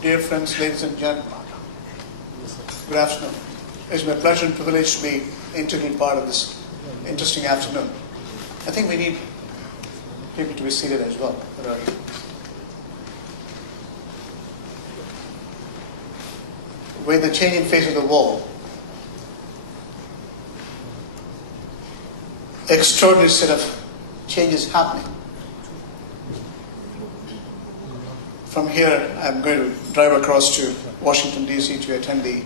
Dear friends, ladies and gentlemen, good afternoon. It's my pleasure and privilege to be an integral part of this interesting afternoon. I think we need people to be seated as well. With the changing face of the world, extraordinary set of changes happening. From here, I'm going to drive across to Washington, D.C. to attend the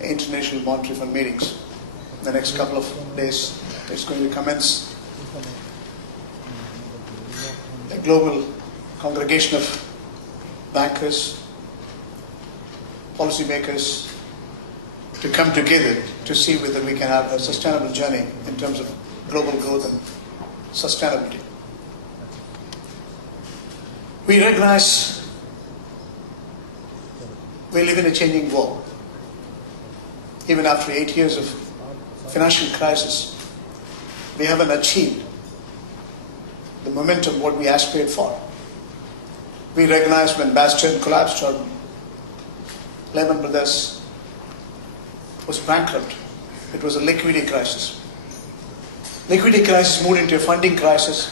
International Monetary Fund meetings. In the next couple of days, it's going to commence a global congregation of bankers, policymakers, to come together to see whether we can have a sustainable journey in terms of global growth and sustainability. We recognize we live in a changing world. Even after 8 years of financial crisis, we haven't achieved the momentum what we aspired for. We recognize when Bastion collapsed or Lehman Brothers was bankrupt, it was a liquidity crisis. Liquidity crisis moved into a funding crisis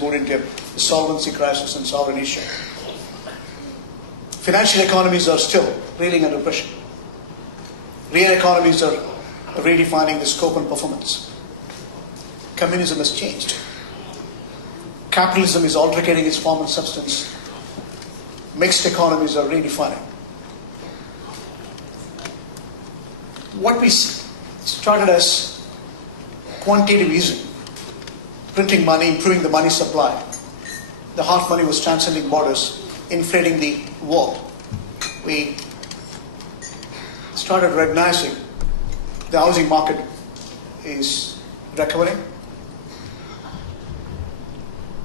moved into a solvency crisis and sovereign issue. Financial economies are still reeling under pressure. Real economies are redefining the scope and performance. Communism has changed. Capitalism is altering its form and substance. Mixed economies are redefining. What we started as quantitative easing, printing money, improving the money supply. The hard money was transcending borders, inflating the world. We started recognizing the housing market is recovering.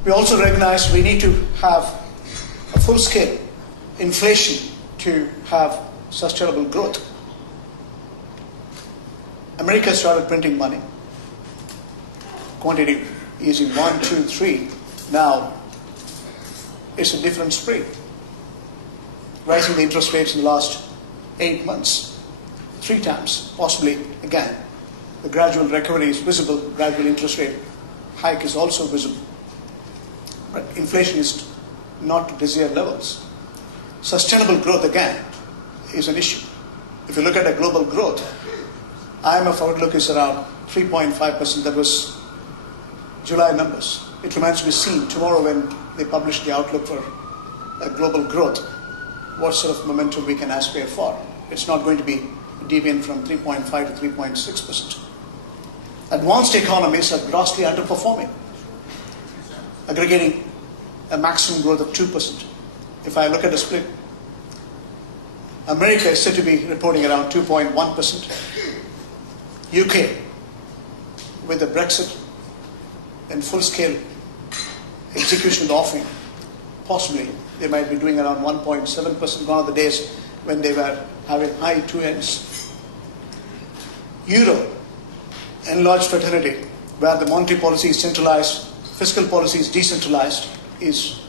We also recognize we need to have a full-scale inflation to have sustainable growth. America started printing money. Quantitative easing 1, 2, 3. Now it's a different spree. Rising the interest rates in the last 8 months, 3 times, possibly again. The gradual recovery is visible, gradual interest rate hike is also visible. But inflation is not to desired levels. Sustainable growth again is an issue. If you look at a global growth, IMF outlook is around 3.5%. That was July numbers. It remains to be seen tomorrow when they publish the outlook for global growth, what sort of momentum we can aspire for. It's not going to be deviant from 3.5 to 3.6%. Advanced economies are grossly underperforming, aggregating a maximum growth of 2%. If I look at the split, America is said to be reporting around 2.1%. UK, with the Brexit and full-scale execution of the offering, possibly they might be doing around 1.7%. Gone are the days when they were having high 2 ends. Euro, enlarged fraternity, where the monetary policy is centralized, fiscal policy is decentralized, is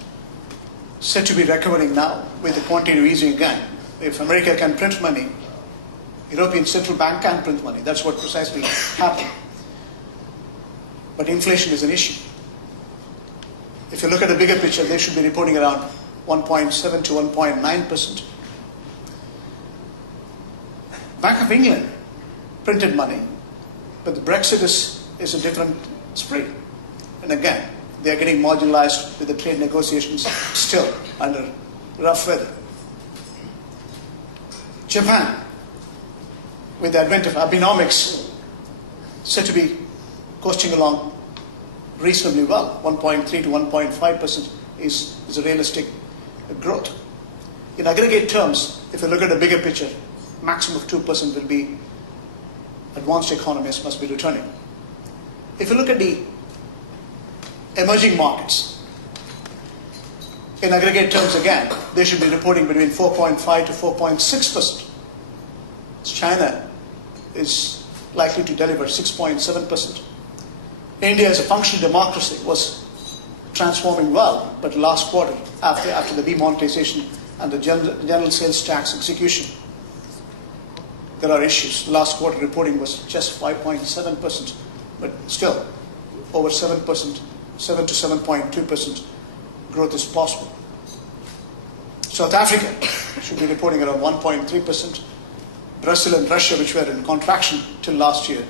said to be recovering now with the quantitative easing again. If America can print money, European Central Bank can print money. That's what precisely happened. But inflation is an issue. If you look at the bigger picture, they should be reporting around 1.7 to 1.9%. Bank of England printed money, but the Brexit is a different spree. And again, they are getting marginalized with the trade negotiations still under rough weather. Japan, with the advent of Abenomics, said to be coasting along reasonably well. 1.3 to 1.5% is a realistic growth. In aggregate terms, if you look at the bigger picture, maximum of 2% will be advanced economies must be returning. If you look at the emerging markets, in aggregate terms again, they should be reporting between 4.5 to 4.6%. China is likely to deliver 6.7%. India as a functional democracy was transforming well, but last quarter, after the demonetization, and the general sales tax execution, there are issues. Last quarter reporting was just 5.7%, but still over 7%, 7 to 7.2% growth is possible. South Africa should be reporting around 1.3%. Brazil and Russia, which were in contraction till last year,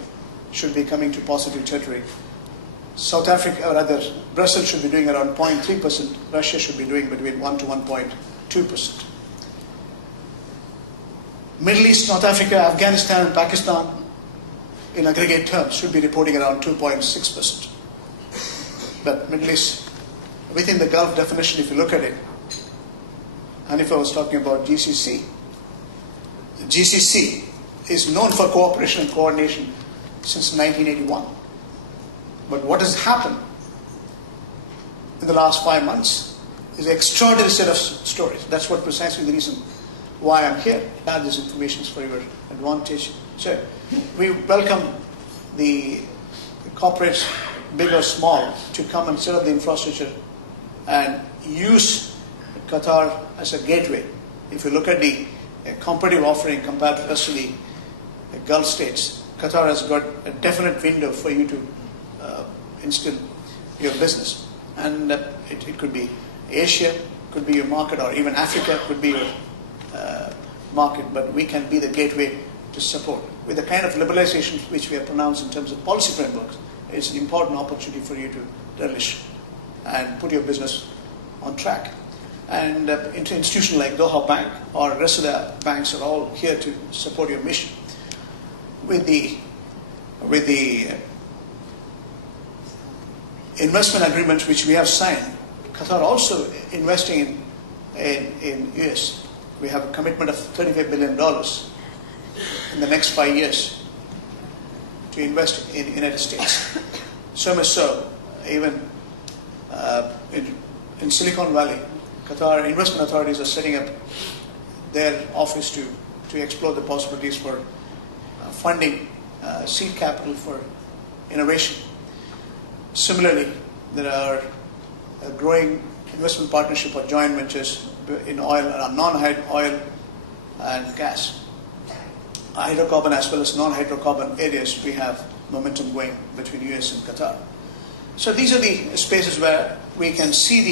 should be coming to positive territory. South Africa, or rather, Brazil should be doing around 0.3%. Russia should be doing between 1 to 1.2%. Middle East, North Africa, Afghanistan, and Pakistan, in aggregate terms, should be reporting around 2.6%. But Middle East, within the Gulf definition, if you look at it, and if I was talking about GCC, GCC is known for cooperation and coordination since 1981. But what has happened in the last 5 months is an extraordinary set of stories. That's what precisely the reason why I'm here. Add this information for your advantage. So we welcome the corporates, big or small, to come and set up the infrastructure and use Qatar as a gateway. If you look at the competitive offering compared to the rest of the Gulf states, Qatar has got a definite window for you to instill your business. And it could be Asia, could be your market, or even Africa could be your market, but we can be the gateway to support. With the kind of liberalization which we have pronounced in terms of policy frameworks, it's an important opportunity for you to relish and put your business on track. And institutions like Doha Bank or the rest of the banks are all here to support your mission. With the investment agreements which we have signed, Qatar also investing in US. We have a commitment of $35 billion in the next 5 years to invest in the United States. So much so, even in Silicon Valley, Qatar investment authorities are setting up their office to explore the possibilities for funding seed capital for innovation. Similarly, there are a growing investment partnership or joint ventures in oil, non-oil and gas, hydrocarbon as well as non-hydrocarbon areas. We have momentum going between US and Qatar. So these are the spaces where we can see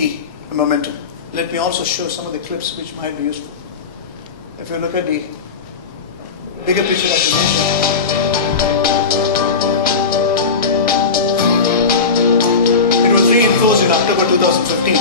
the momentum. Let me also show some of the clips which might be useful. If you look at the bigger picture of the nation, it was reinforced in October 2015.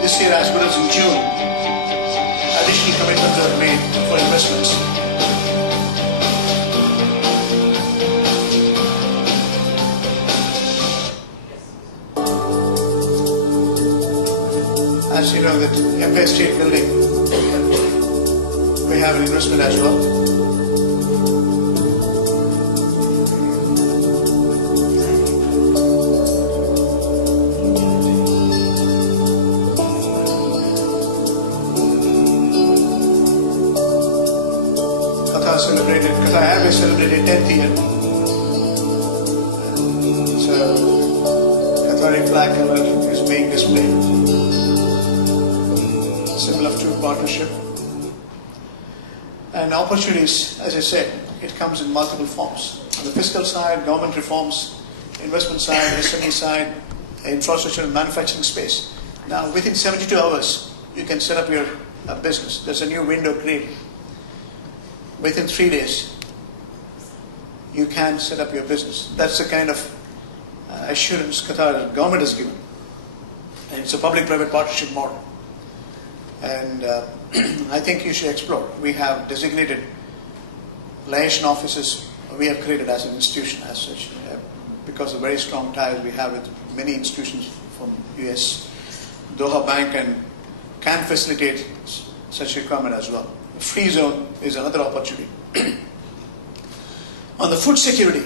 This year, as well as in June, additional commitments are made for investments. As you know, that Empire State Building, we have an investment as well. Qatar Airways celebrated 10th year. So, Qatari flag color is being displayed. Symbol of true partnership. And opportunities, as I said, it comes in multiple forms. On the fiscal side, government reforms, investment side, SME side, infrastructure and manufacturing space. Now, within 72 hours, you can set up your business. There's a new window created. Within 3 days, you can set up your business. That's the kind of assurance Qatar government has given. And it's a public-private partnership model. And I think you should explore. We have designated liaison offices we have created as an institution as such, because of very strong ties we have with many institutions from US. Doha Bank can facilitate such requirement as well. The free zone is another opportunity. On the food security,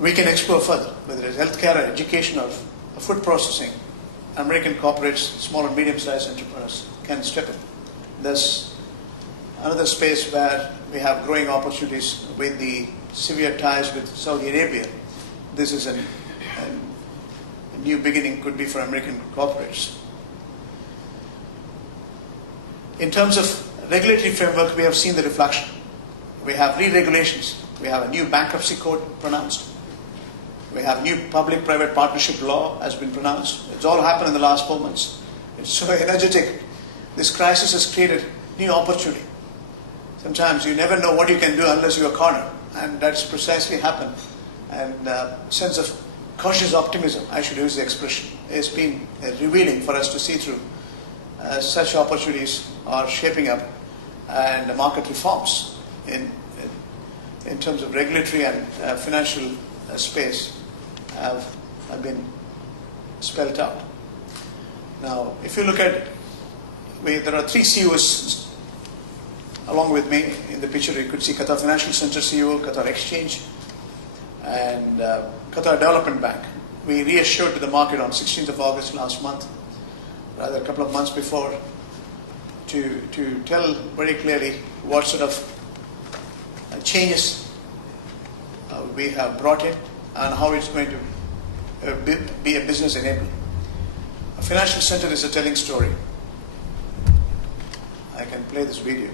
we can explore further, whether it's healthcare or education or food processing. American corporates, small and medium-sized entrepreneurs can step in. There's another space where we have growing opportunities with the severe ties with Saudi Arabia. This is a new beginning, could be for American corporates. In terms of regulatory framework, we have seen the reflection. We have re-regulations. We have a new bankruptcy code pronounced. We have new public-private partnership law has been pronounced. It's all happened in the last 4 months. It's so energetic. This crisis has created new opportunity. Sometimes you never know what you can do unless you are cornered, and that's precisely happened. And sense of cautious optimism, I should use the expression, has been revealing for us to see through. Such opportunities are shaping up, and the market reforms in terms of regulatory and financial space have been spelled out. Now, if you look at, there are 3 CEOs along with me in the picture. You could see Qatar Financial Center CEO, Qatar Exchange, and Qatar Development Bank. We reassured to the market on 16th of August last month, rather a couple of months before, to tell very clearly what sort of changes we have brought in and how it's going to be a business enabler. A financial center is a telling story. I can play this video.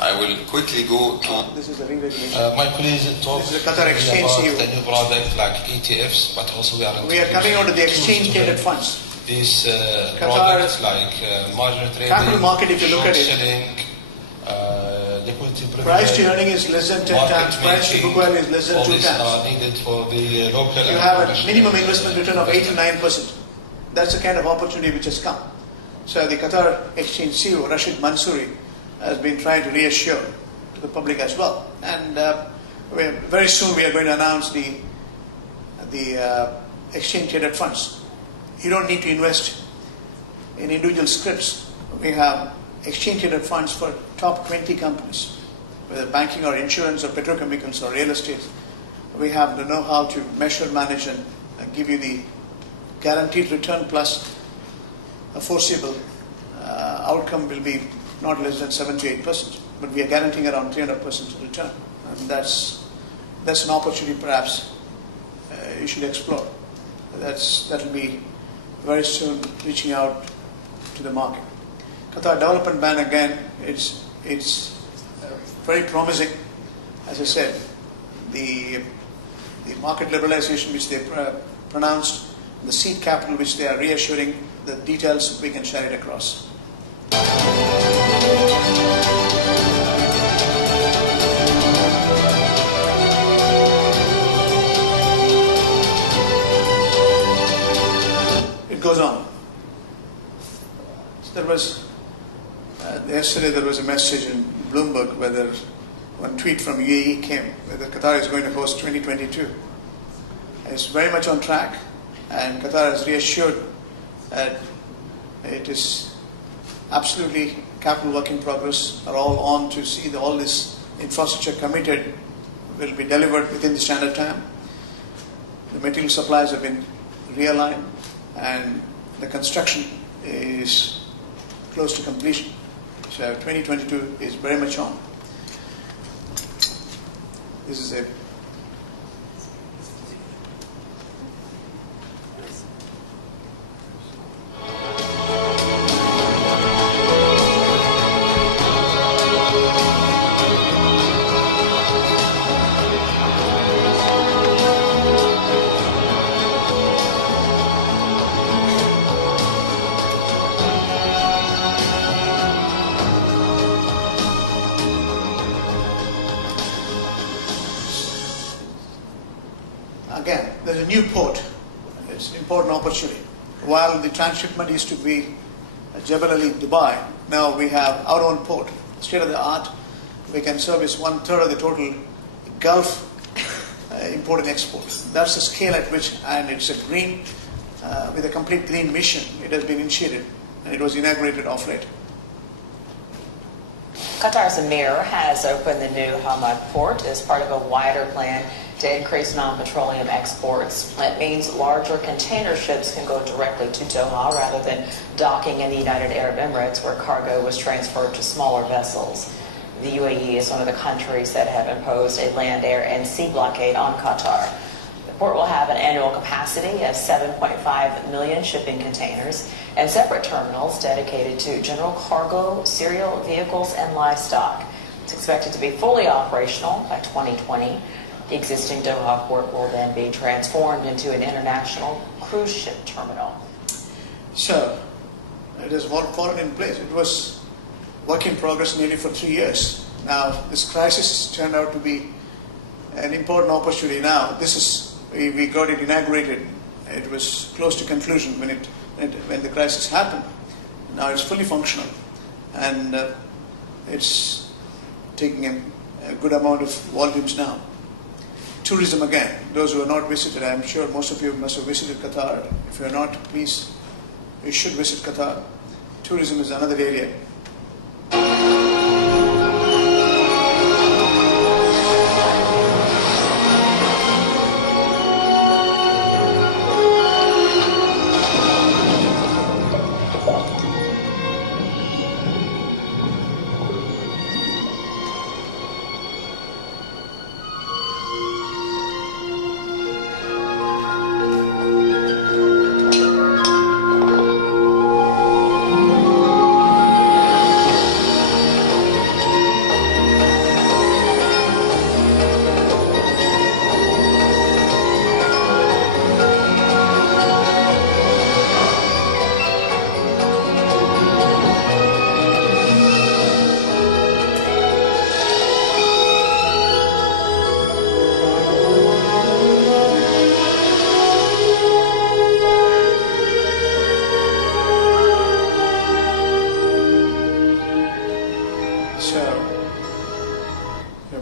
I will quickly go to. This is a re-regulation. My colleagues talk This is the Qatar Exchange about CEO. the new product like ETFs, but also we are coming out of the exchange-traded funds. These Qatar products like margin trading, capital market, if you look at it, selling, liquidity price to provision, earning is less than 10 market times, price to book value is less than all 2 these times. are needed for the local. You have a minimum investment return of 8 to 9%. That's the kind of opportunity which has come. So the Qatar Exchange CEO, Rashid Mansouri, has been trying to reassure to the public as well. And very soon we are going to announce the exchange-traded funds. You don't need to invest in individual scripts. We have exchange-traded funds for top 20 companies, whether banking or insurance or petrochemicals or real estate. We have the know-how to measure, manage, and give you the guaranteed return plus a foreseeable outcome will be not less than 7 to 8%, but we are guaranteeing around 300% return. And that's an opportunity perhaps you should explore. That will be very soon reaching out to the market. Qatar Development Bank, again, it's very promising. As I said, the market liberalization which they pronounced, the seed capital which they are reassuring, the details we can share it across. It goes on. So there was yesterday there was a message in Bloomberg whether one tweet from UAE came whether Qatar is going to host 2022. It's very much on track, and Qatar has reassured that it is absolutely capital work in progress, are all on to see that all this infrastructure committed will be delivered within the standard time. The material supplies have been realigned and the construction is close to completion. So 2022 is very much on. This is it. Again, there's a new port. It's an important opportunity. While the transshipment used to be Jebel Ali, Dubai, now we have our own port, state of the art. We can service 1/3 of the total Gulf import and export. That's the scale at which, and it's a green, with a complete green mission. It has been initiated and it was inaugurated off late. Qatar's Emir has opened the new Hamad port as part of a wider plan to increase non-petroleum exports. It means larger container ships can go directly to Doha rather than docking in the United Arab Emirates, where cargo was transferred to smaller vessels. The UAE is one of the countries that have imposed a land, air, and sea blockade on Qatar. The port will have an annual capacity of 7.5 million shipping containers and separate terminals dedicated to general cargo, serial vehicles, and livestock. It's expected to be fully operational by 2020. The existing Doha port will then be transformed into an international cruise ship terminal. So, it has fallen in place. It was work in progress nearly for 3 years. Now, this crisis has turned out to be an important opportunity now. We got it inaugurated. It was close to conclusion when the crisis happened. Now it's fully functional, and it's taking a good amount of volumes now. Tourism again, those who have not visited, I'm sure most of you must have visited Qatar. If you are not, please, you should visit Qatar. Tourism is another area.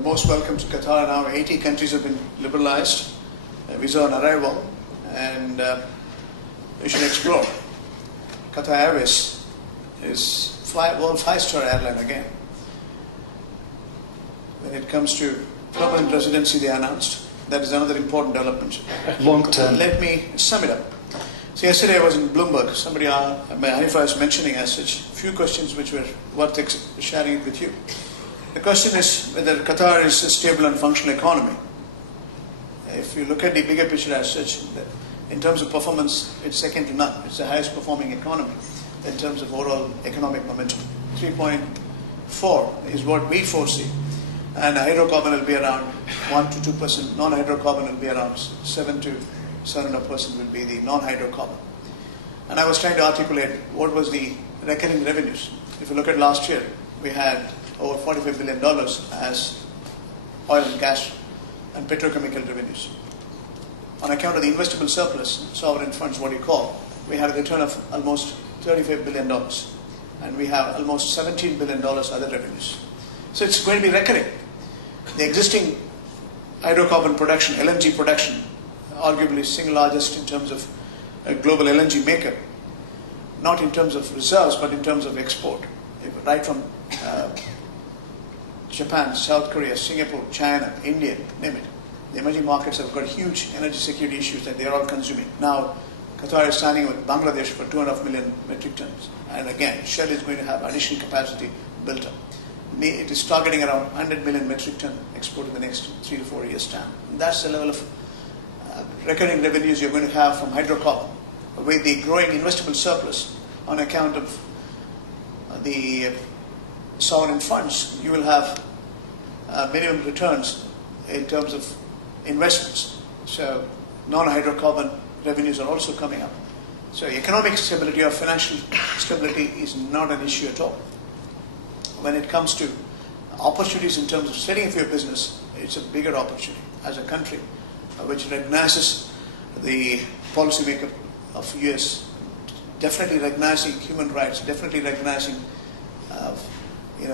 Most welcome to Qatar now. 80 countries have been liberalized, visa on arrival, and you should explore. Qatar Airways is world 5-star airline again. When it comes to permanent residency, they announced. That is another important development. Long term. Let me sum it up. So yesterday I was in Bloomberg. Somebody, Hanifa was mentioning as such, a few questions which were worth sharing it with you. The question is whether Qatar is a stable and functional economy. If you look at the bigger picture as such, in terms of performance, it's second to none. It's the highest performing economy in terms of overall economic momentum. 3.4 is what we foresee. And hydrocarbon will be around 1 to 2%. Non-hydrocarbon will be around 7 to 7.5% will be the non-hydrocarbon. And I was trying to articulate what was the recurring revenues. If you look at last year, we had over $45 billion as oil and gas and petrochemical revenues. On account of the investable surplus, sovereign funds, what you call, we had a return of almost $35 billion, and we have almost $17 billion other revenues. So it's going to be recurring. The existing hydrocarbon production, LNG production, arguably single largest in terms of a global LNG maker, not in terms of reserves, but in terms of export, right from Japan, South Korea, Singapore, China, India, name it. The emerging markets have got huge energy security issues that they are all consuming. Now, Qatar is signing with Bangladesh for 2.5 million metric tons. And again, Shell is going to have additional capacity built up. It is targeting around 100 million metric ton export in the next 3 to 4 years' time. And that's the level of recurring revenues you're going to have from hydrocarbon. With the growing investable surplus on account of the sovereign funds, you will have minimum returns in terms of investments. So non-hydrocarbon revenues are also coming up. So economic stability or financial stability is not an issue at all. When it comes to opportunities in terms of setting up your business, it's a bigger opportunity as a country which recognizes the policymaker of US, definitely recognizing human rights, definitely recognizing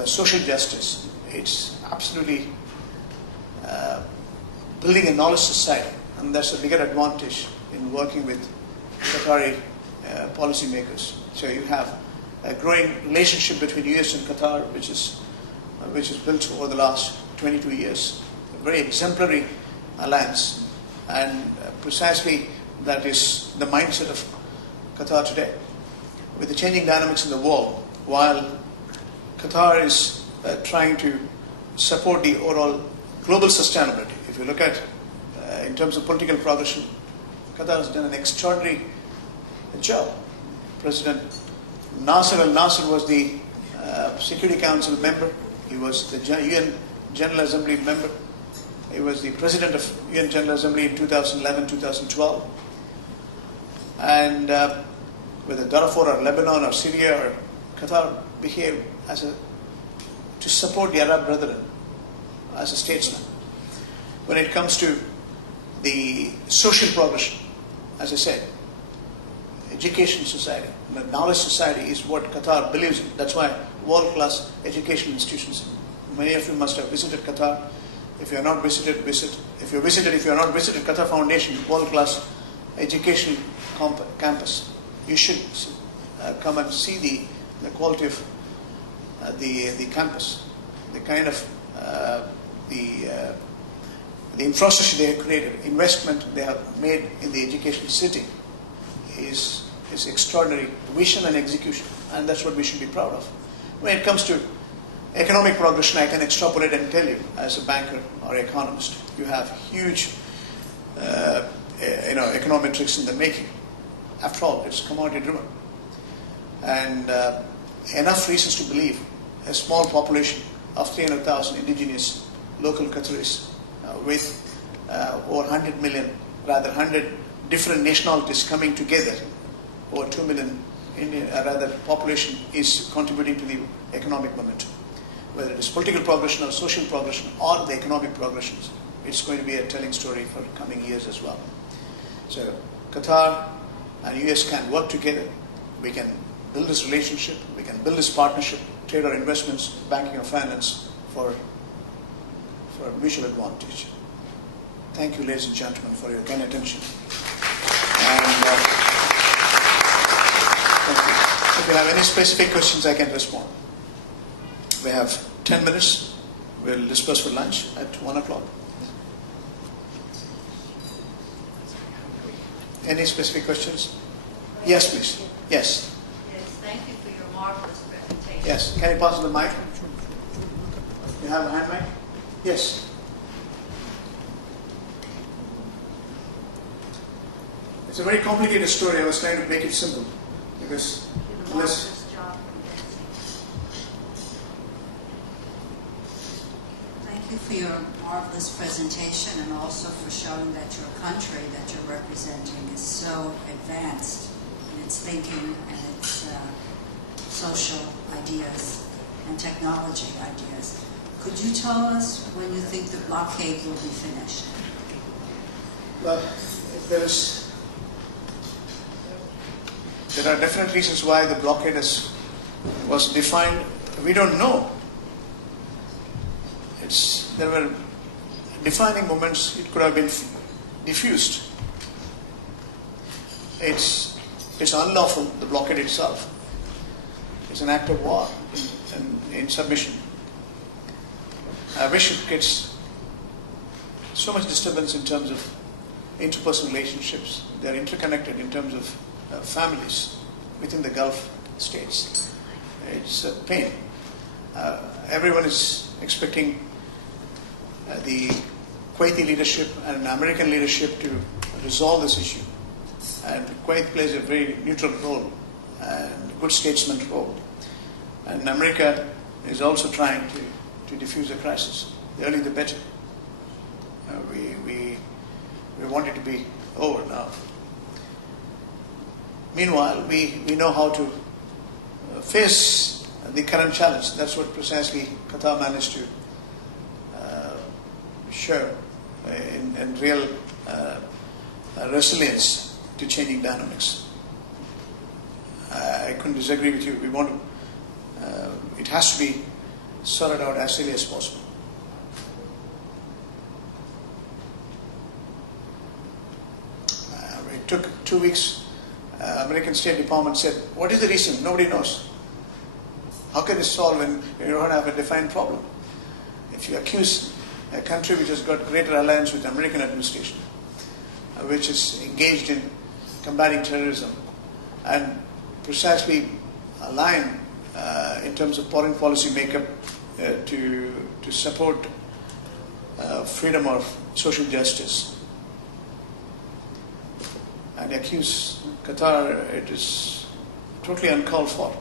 social justice. It's absolutely building a knowledge society, and that's a bigger advantage in working with Qatari policymakers. So you have a growing relationship between US and Qatar, which is built over the last 22 years. A very exemplary alliance, and precisely that is the mindset of Qatar today. With the changing dynamics in the world, while Qatar is trying to support the overall global sustainability. If you look at in terms of political progression, Qatar has done an extraordinary job. President Nasser al-Nasser was the Security Council member. He was the UN General Assembly member. He was the president of UN General Assembly in 2011, 2012. And whether Darfur or Lebanon or Syria or Qatar behaved to support the Arab Brethren as a statesman. When it comes to the social progression, as I said, education society, knowledge society is what Qatar believes in. That's why world-class education institutions. Many of you must have visited Qatar. If you are not visited, visit. If you are not visited Qatar Foundation, world-class education campus, you should come and see the quality of the campus, the kind of the infrastructure they have created, investment they have made in the education city is extraordinary vision and execution, and that's what we should be proud of. When it comes to economic progression, I can extrapolate and tell you, as a banker or economist, you have huge econometrics in the making. After all, it's commodity driven, and enough reasons to believe a small population of 300,000 indigenous local Qataris with over 100 million, rather 100 different nationalities coming together, over 2 million population is contributing to the economic momentum. Whether it is political progression or social progression or the economic progressions, it's going to be a telling story for coming years as well. So Qatar and US can work together. We can build this relationship, we can build this partnership, trade or investments, banking or finance for mutual advantage. Thank you, ladies and gentlemen, for your kind attention. And if you have any specific questions, I can respond. We have 10 minutes. We'll disperse for lunch at 1 o'clock. Any specific questions? Yes, please. Yes. Yes, thank you for your marvelous presentation. Yes. Can you pass the mic? You have a hand mic? Yes. It's a very complicated story. I was trying to make it simple because unless Thank you for your marvelous presentation, and also for showing that your country that you're representing is so advanced in its thinking and its social ideas and technology ideas. Could you tell us when you think the blockade will be finished? Well, there are definite reasons why the blockade was defined. We don't know. There were defining moments. It could have been diffused. It's unlawful, the blockade itself. It's an act of war in submission. I wish it gets so much disturbance in terms of interpersonal relationships. They're interconnected in terms of families within the Gulf states. It's a pain. Everyone is expecting the Kuwaiti leadership and American leadership to resolve this issue. And Kuwait plays a very neutral role and good statesman role. And America is also trying to diffuse the crisis. The earlier the better. We want it to be over now. Meanwhile, we know how to face the current challenge. That's what precisely Qatar managed to show in real resilience to changing dynamics. I couldn't disagree with you. We want to, it has to be sorted out as early as possible. It took 2 weeks. American State Department said, what is the reason? Nobody knows. How can you solve when you don't have a defined problem? If you accuse a country which has got greater alliance with the American administration, which is engaged in combating terrorism and precisely aligned in terms of foreign policy makeup to support freedom of social justice, and accuse Qatar, it is totally uncalled for.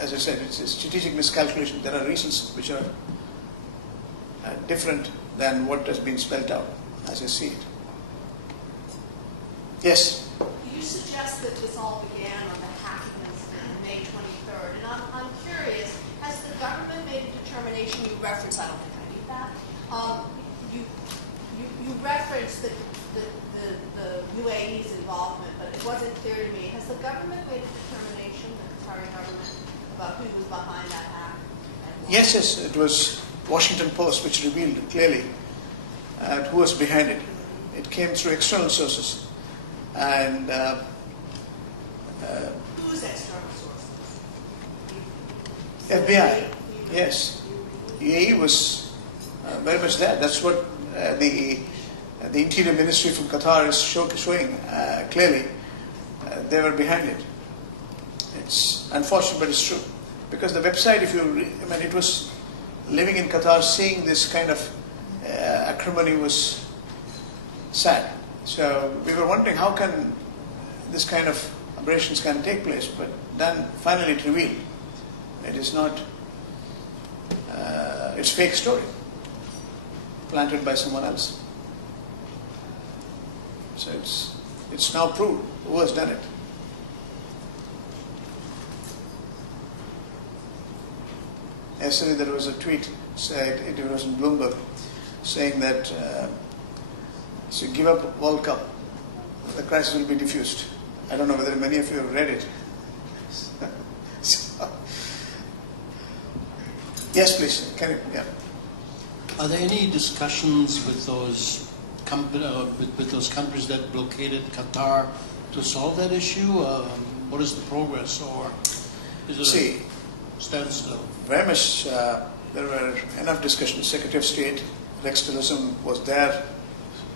As I said, it's a strategic miscalculation. There are reasons which are different than what has been spelled out, as I see it. Yes? You suggest that this all began on the hacking incident on May 23rd, and I'm curious, has the government made a determination? You referenced, I don't think I need that. You referenced the UAE's involvement, but it wasn't clear to me. Has the government made a determination, the Qatari government, about who was behind that hack? Yes, it was Washington Post which revealed clearly who was behind it. It came through external sources. And whose external sources? FBI, yes. UAE was very much there. That's what the Interior Ministry from Qatar is showing clearly. They were behind it. It's unfortunate, but it's true. Because the website, it was living in Qatar, seeing this kind of acrimony was sad. So we were wondering how can this kind of aberrations can take place, but then finally it revealed it is not, it's fake story planted by someone else. So it's now proved who has done it. Yesterday there was a tweet, it was in Bloomberg, saying that so give up World Cup, the crisis will be diffused. I don't know whether many of you have read it. So, yes, please. Can you? Yeah. Are there any discussions with those with those countries that blockaded Qatar to solve that issue? What is the progress, or is it a standstill? Very much. There were enough discussions. Secretary of State Rex Tillerson was there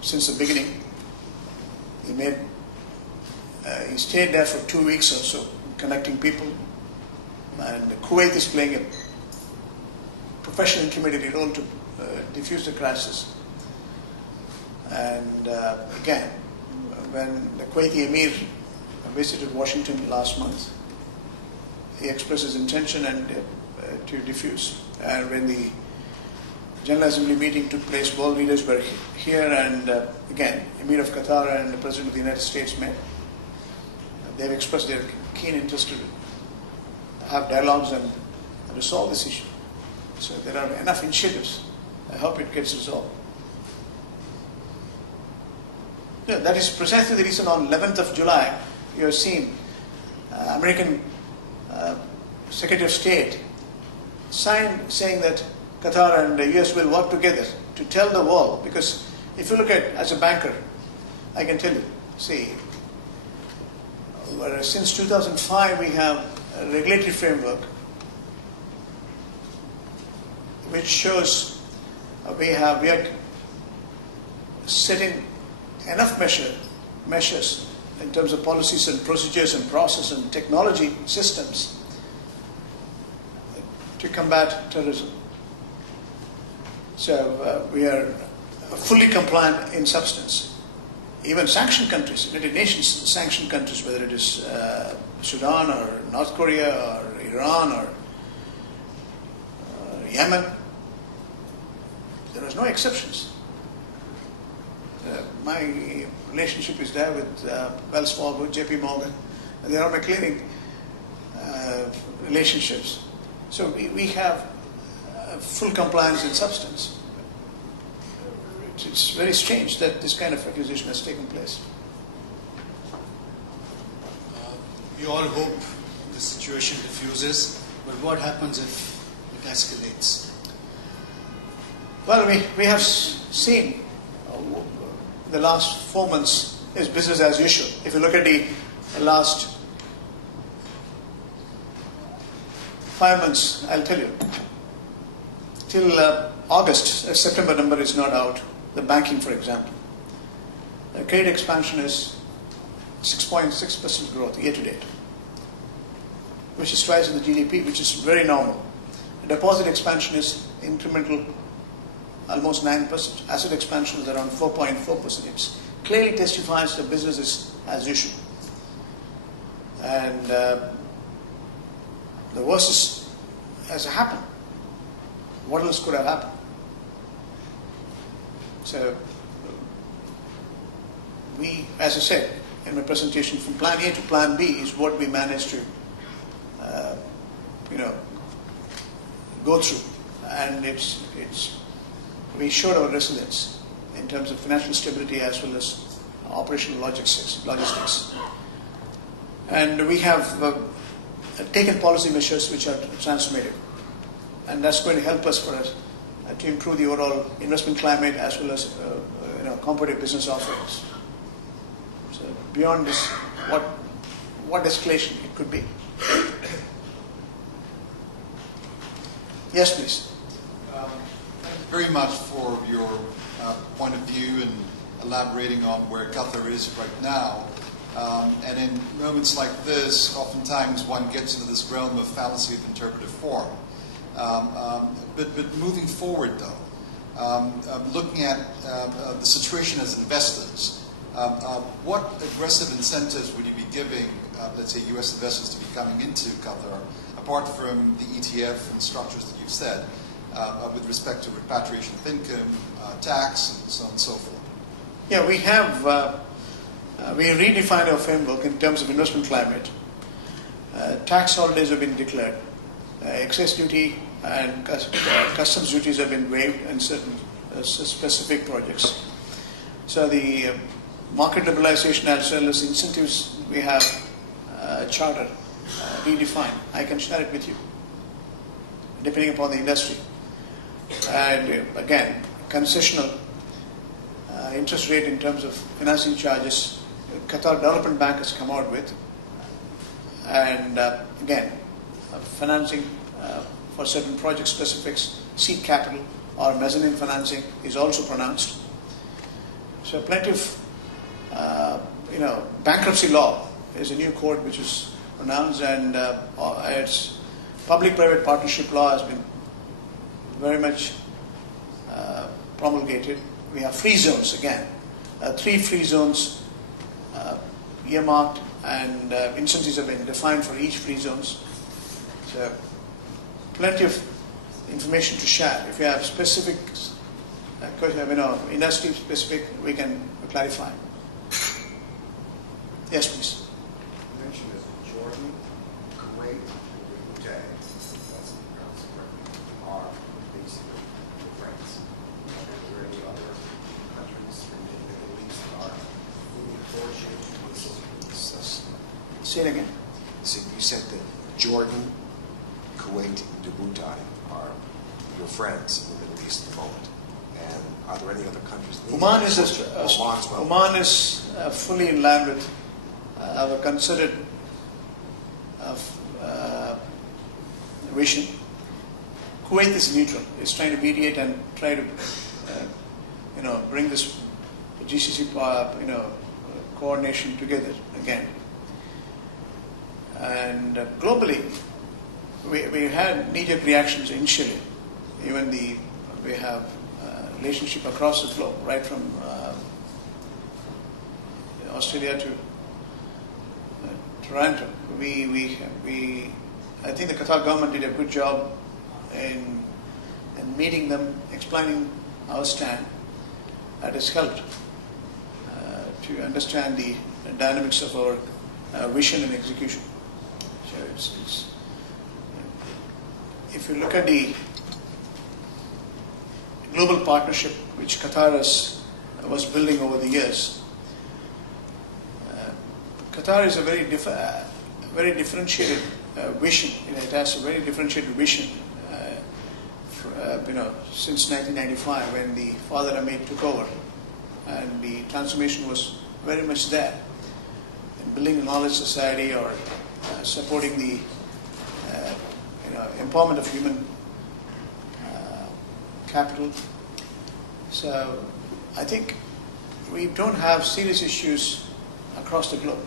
since the beginning. He stayed there for 2 weeks or so, connecting people. And Kuwait is playing a professional intermediary role to diffuse the crisis. And again, when the Kuwaiti Emir visited Washington last month, he expressed his intention to diffuse. And when the General Assembly meeting took place, world leaders were here, and again, Emir of Qatar and the President of the United States met. They have expressed their keen interest to have dialogues and resolve this issue. So there are enough initiatives. I hope it gets resolved. Yeah, that is precisely the reason on 11th of July, you have seen American Secretary of State signed saying that Qatar and the US will work together to tell the world, because if you look at, as a banker, I can tell you, see, since 2005 we have a regulatory framework which shows we are setting enough measures in terms of policies and procedures and process and technology systems to combat terrorism. So we are fully compliant in substance. Even sanctioned countries, United Nations sanctioned countries, whether it is Sudan or North Korea or Iran or Yemen, there was no exceptions. My relationship is there with Wells Fargo, JP Morgan, and they are my clearing relationships. So we have full compliance in substance. It's very strange that this kind of accusation has taken place. We all hope the situation diffuses, but what happens if it escalates? Well, we have seen the last 4 months is business as usual. If you look at the last 5 months, I'll tell you. Till August, September number is not out. The banking, for example. The credit expansion is 6.6% growth year to date, which is twice in the GDP, which is very normal. The deposit expansion is incremental, almost 9%. Asset expansion is around 4.4%. It clearly testifies the business is as usual. And the worst has happened. What else could have happened? So, we, as I said in my presentation, from plan A to plan B is what we managed to, go through. And we showed our resilience in terms of financial stability as well as operational logistics. And we have taken policy measures which are transformative. And that's going to help us to improve the overall investment climate as well as competitive business offerings. So beyond this, what escalation it could be? Yes, please. Thank you very much for your point of view and elaborating on where Qatar is right now. And in moments like this, oftentimes one gets into this realm of fallacy of interpretive form. But moving forward, though, looking at the situation as investors, what aggressive incentives would you be giving, let's say, U.S. investors to be coming into Qatar, apart from the ETF and structures that you've said, with respect to repatriation of income, tax, and so on and so forth? Yeah, we have we redefined our framework in terms of investment climate. Tax holidays have been declared. Excess duty and customs duties have been waived in certain specific projects. So the market liberalization as well as incentives we have charter redefined. I can share it with you, depending upon the industry. And again, concessional interest rate in terms of financing charges, Qatar Development Bank has come out with. And again, financing for certain project specifics, seed capital or mezzanine financing is also pronounced. So plenty of, bankruptcy law is a new code which is pronounced, and its public-private partnership law has been very much promulgated. We have free zones again, 3 free zones earmarked, and incentives have been defined for each free zones. So plenty of information to share. If you have specific, industry specific, we can clarify. Yes, please. You mentioned that Jordan, Kuwait, and the UK, that's are basically friends. Are there any other countries in the Middle East that are moving towards you? Say it again. So you said that Jordan, Kuwait, and Djibouti are your friends in the Middle East at the moment. And are there any other countries? Oman is Oman fully in line with our considered vision. Kuwait is neutral. It's trying to mediate and try to, bring this GCC, coordination together again. And globally, we had knee-jerk reactions initially. Even we have relationship across the globe, right from Australia to Toronto. I think the Qatar government did a good job in meeting them, explaining our stand. That has helped to understand the dynamics of our vision and execution. So if you look at the global partnership which Qatar was building over the years, Qatar is a very differentiated vision. It has a very differentiated vision. Since 1995, when the Father Hamid took over, and the transformation was very much there in building a knowledge society or supporting the empowerment of human capital. So I think we don't have serious issues across the globe.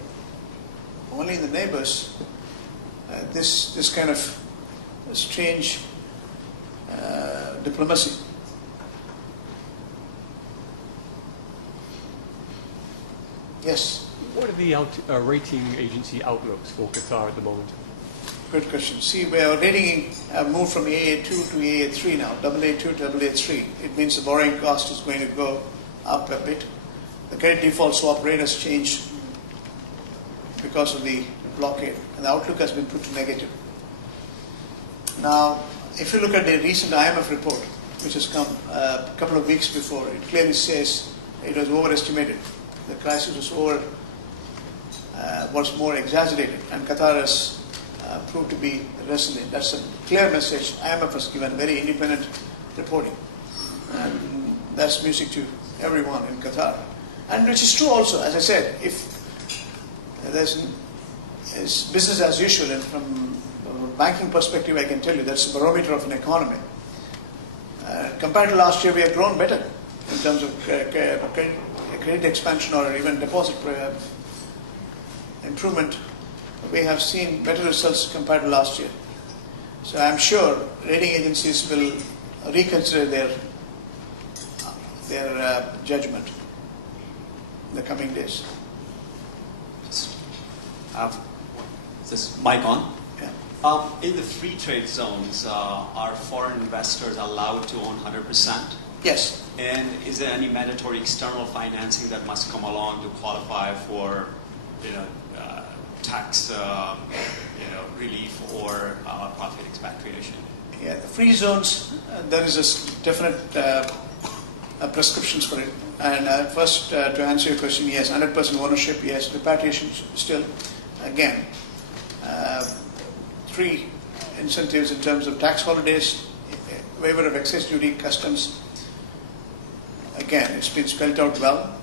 Only in the neighbors, this kind of strange diplomacy. Yes. What are the rating agency outlooks for Qatar at the moment? Good question. See, our rating moved from AA2 to AA3 now, AA2 to AA3. It means the borrowing cost is going to go up a bit. The credit default swap rate has changed because of the blockade, and the outlook has been put to negative. Now, if you look at the recent IMF report, which has come a couple of weeks before, it clearly says it was overestimated. The crisis was more exaggerated, and Qatar has proved to be resilient. That's a clear message. IMF has given very independent reporting, and that's music to everyone in Qatar. And which is true also, as I said, if it's business as usual, and from a banking perspective, I can tell you that's the barometer of an economy. Compared to last year, we have grown better in terms of credit expansion or even deposit improvement. We have seen better results compared to last year. So I'm sure rating agencies will reconsider their judgment in the coming days. Is this mic on? Yeah. In the free trade zones, are foreign investors allowed to own 100%? Yes. And is there any mandatory external financing that must come along to qualify for, tax, relief or profit expatriation? Yeah, the free zones, there is a definite prescriptions for it. And first, to answer your question, yes, 100% ownership, yes, repatriation still, again, three incentives in terms of tax holidays, waiver of excess duty, customs. Again, it's been spelled out well.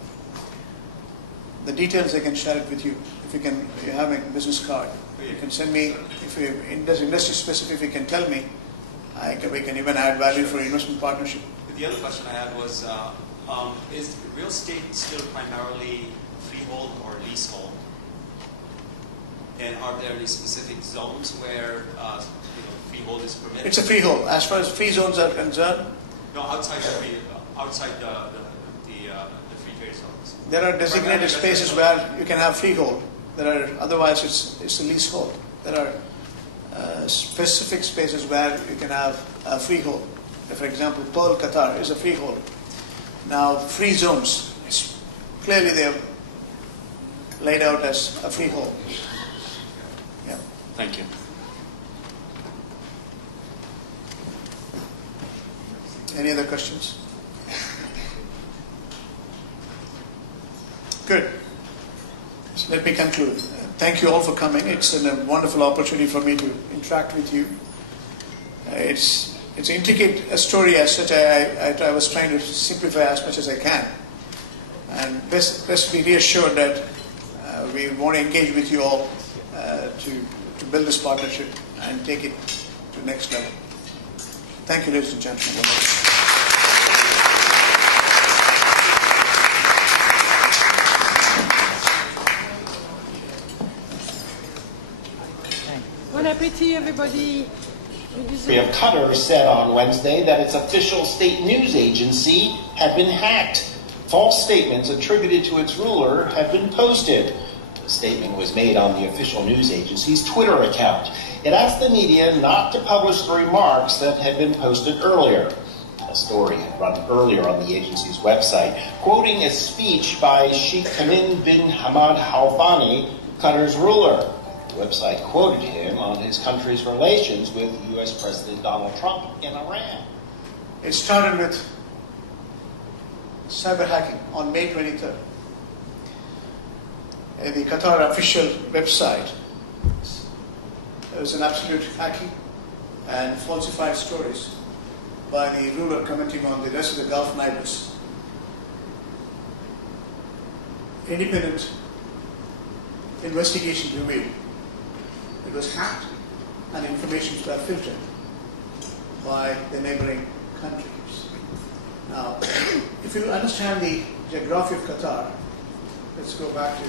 The details I can share it with you. If you have a business card, you can send me. If you're industry specific, you can tell me. We can even add value for investment partnership. The other question I had was, is real estate still primarily freehold or leasehold? And are there any specific zones where freehold is permitted? It's a freehold. As far as free zones are concerned. No, outside the free trade zones. There are designated spaces where you can have freehold. Otherwise it's a leasehold. There are specific spaces where you can have a freehold. For example, Pearl, Qatar is a freehold. Now, free zones, clearly they're laid out as a freehold. Yeah. Thank you. Any other questions? Good. So let me conclude. Thank you all for coming. It's a wonderful opportunity for me to interact with you. It's an intricate story as such. I was trying to simplify as much as I can. And best be reassured that we want to engage with you all to build this partnership and take it to the next level. Thank you, ladies and gentlemen. Bon appétit, everybody. Of Qatar said on Wednesday that its official state news agency had been hacked. False statements attributed to its ruler had been posted. The statement was made on the official news agency's Twitter account. It asked the media not to publish the remarks that had been posted earlier. A story had run earlier on the agency's website, quoting a speech by Sheikh Tamim bin Hamad Al Thani, Qatar's ruler. The website quoted him on his country's relations with U.S. President Donald Trump and Iran. It started with cyber hacking on May 23rd. The Qatar official website, there was an absolute hacking and falsified stories by the ruler commenting on the rest of the Gulf neighbors. Independent investigation revealed it was hacked and information were filtered. by the neighboring countries. Now, if you understand the geography of Qatar, let's go back to,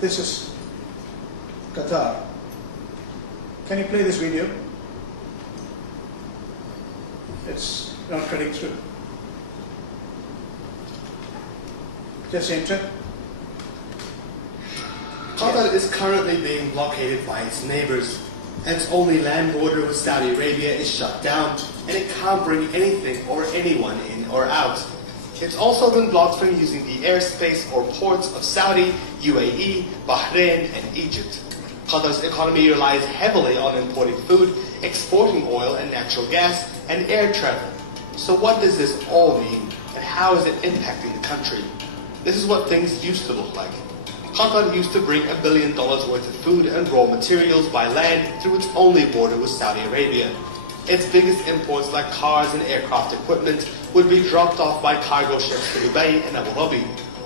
this is Qatar. Can you play this video? It's not cutting through. Just enter. Qatar is currently being blockaded by its neighbors, and its only land border with Saudi Arabia is shut down, and it can't bring anything or anyone in or out. It's also been blocked from using the airspace or ports of Saudi, UAE, Bahrain, and Egypt. Qatar's economy relies heavily on importing food, exporting oil and natural gas, and air travel. So what does this all mean, and how is it impacting the country? This is what things used to look like. Qatar used to bring $1 billion worth of food and raw materials by land through its only border with Saudi Arabia. Its biggest imports like cars and aircraft equipment would be dropped off by cargo ships to Dubai and Abu Dhabi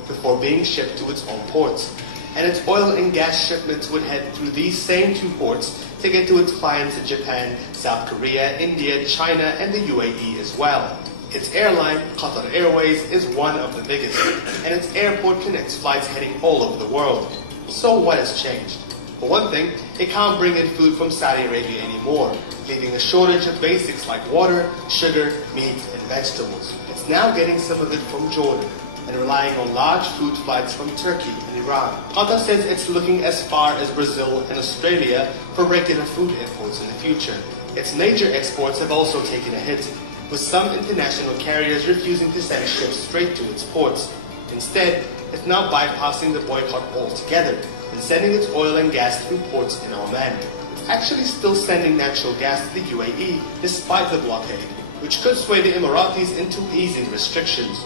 before being shipped to its own ports. And its oil and gas shipments would head through these same two ports to get to its clients in Japan, South Korea, India, China, and the UAE as well. Its airline, Qatar Airways, is one of the biggest, and its airport connects flights heading all over the world. So what has changed? For one thing, it can't bring in food from Saudi Arabia anymore, leaving a shortage of basics like water, sugar, meat, and vegetables. It's now getting some of it from Jordan, and relying on large food flights from Turkey and Iran. Qatar says it's looking as far as Brazil and Australia for regular food imports in the future. Its major exports have also taken a hit, with some international carriers refusing to send ships straight to its ports. Instead, it's now bypassing the boycott altogether and sending its oil and gas through ports in Oman. It's actually still sending natural gas to the UAE despite the blockade, which could sway the Emiratis into easing restrictions.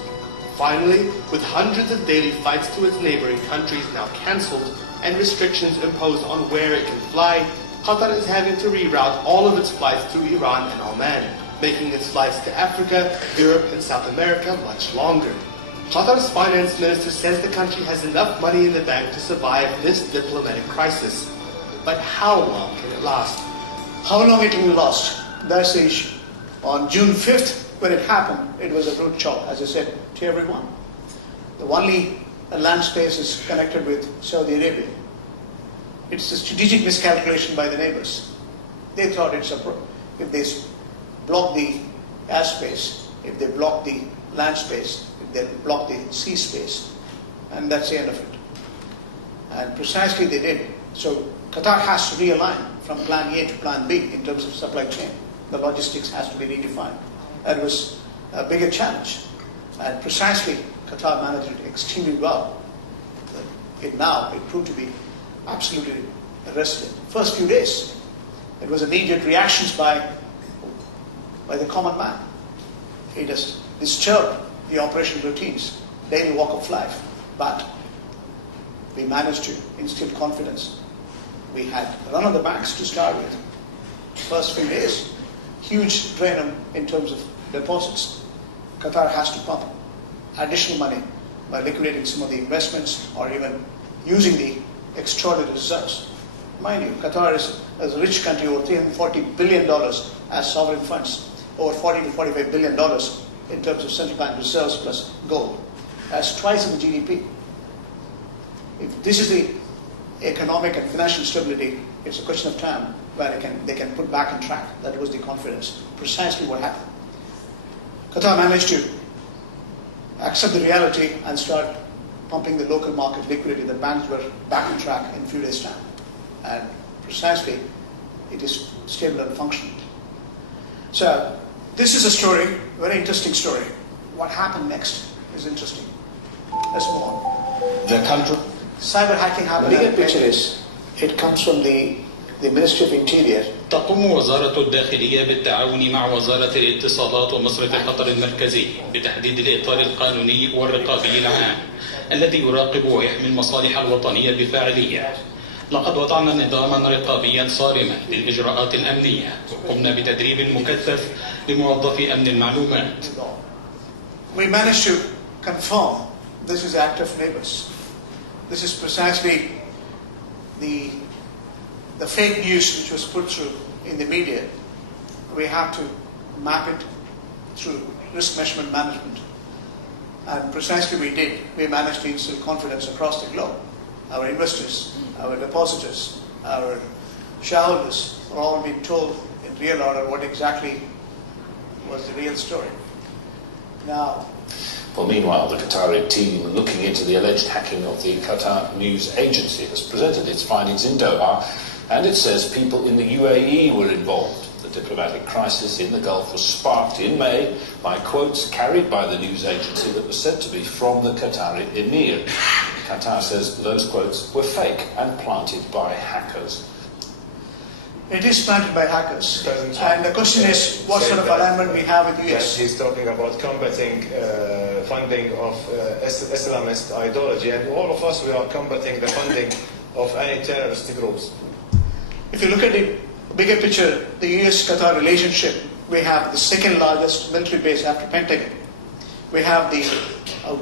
Finally, with hundreds of daily flights to its neighboring countries now cancelled and restrictions imposed on where it can fly, Qatar is having to reroute all of its flights through Iran and Oman, making its flights to Africa, Europe, and South America much longer. Qatar's finance minister says the country has enough money in the bank to survive this diplomatic crisis. But how long can it last? How long it will last? That's the issue. On June 5th, when it happened, it was a road chop, as I said to everyone. The only land space is connected with Saudi Arabia. It's a strategic miscalculation by the neighbors. They thought it's if they block the airspace, if they block the land space, if they block the sea space, and that's the end of it. And precisely they did. So Qatar has to realign from plan A to plan B in terms of supply chain. The logistics has to be redefined. That was a bigger challenge. And precisely Qatar managed it extremely well. It proved to be absolutely arrested. First few days, it was immediate reactions by the common man. It has disturbed the operational routines, daily walk of life. But we managed to instill confidence. We had run on the banks to start with. First few days, huge drain in terms of deposits. Qatar has to pump additional money by liquidating some of the investments or even using the extraordinary reserves. Mind you, Qatar is a rich country, over $340 billion as sovereign funds, over $40 to $45 billion in terms of central bank reserves plus gold. That's twice of the GDP. If this is the economic and financial stability, it's a question of time where they can put back on track. That was the confidence. Precisely what happened. Qatar managed to accept the reality and start pumping the local market liquidity. The banks were back on track in a few days' time. And precisely, it is stable and functional. So, this is a story, very interesting story. What happened next is interesting. Let's move on. The country. Cyber hacking happened. The bigger picture is, it comes from the Ministry of Interior. تقوم وزارة الداخلية بالتعاون مع وزارة الاتصالات ومصرف قطر المركزي بتحديد الإطار القانوني والرقابي العام الذي يراقب ويحمي المصالح الوطنية بفاعلية. لقد وضعنا نظاما رقابيا صارما للإجراءات الأمنية وقمنا بتدريب مكثف لموظفي أمن المعلومات. We managed to confirm this is act of neighbors. This is precisely the fake news which was put through in the media we have to map it through risk measurement management. And precisely we did. We managed to instill confidence across the globe. Our investors, our depositors, our shareholders are all being told in real order what exactly was the real story. Now, well, meanwhile, the Qatari team looking into the alleged hacking of the Qatar news agency has presented its findings in Doha, and it says people in the UAE were involved. The diplomatic crisis in the Gulf was sparked in May by quotes carried by the news agency that were said to be from the Qatari emir. Qatar says those quotes were fake and planted by hackers. It is planted by hackers. And the question is, what sort of alignment we have with the US? He's talking about combating funding of Islamist ideology, and all of us, we are combating the funding of any terrorist groups. If you look at the bigger picture, the US-Qatar relationship, we have the second largest military base after Pentagon. We have the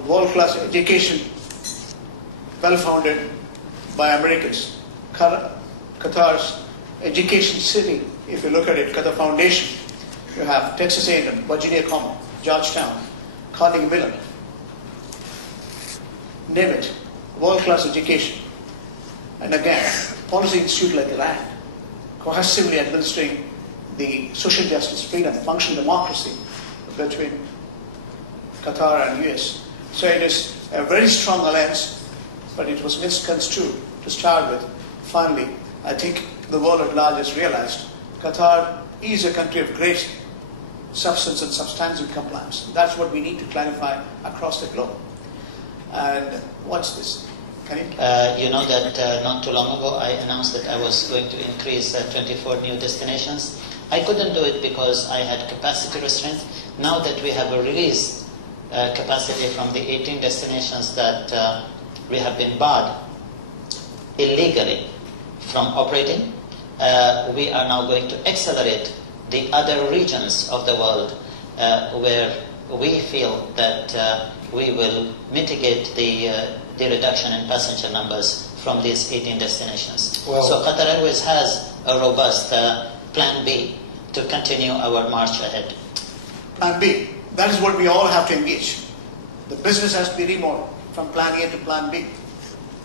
world-class education, well-founded by Americans. Qatar's education city, if you look at it, Qatar Foundation, you have Texas A&M, Virginia Commonwealth, Georgetown, Carnegie Mellon. Name it, world-class education. And again, policy institute like Iran, cohesively administering the social justice, freedom, functional democracy between Qatar and US. So it is a very strong alliance, but it was misconstrued to start with. Finally, I think the world at large has realized Qatar is a country of great substance and substantive compliance. That's what we need to clarify across the globe. And what's this? You know that not too long ago I announced that I was going to increase 24 new destinations. I couldn't do it because I had capacity restraints. Now that we have released capacity from the 18 destinations that we have been barred illegally from operating, we are now going to accelerate the other regions of the world where we feel that we will mitigate the reduction in passenger numbers from these 18 destinations. Well, so Qatar Airways has a robust plan B to continue our march ahead. Plan B, that is what we all have to engage. The business has to be remodeled from plan A to plan B.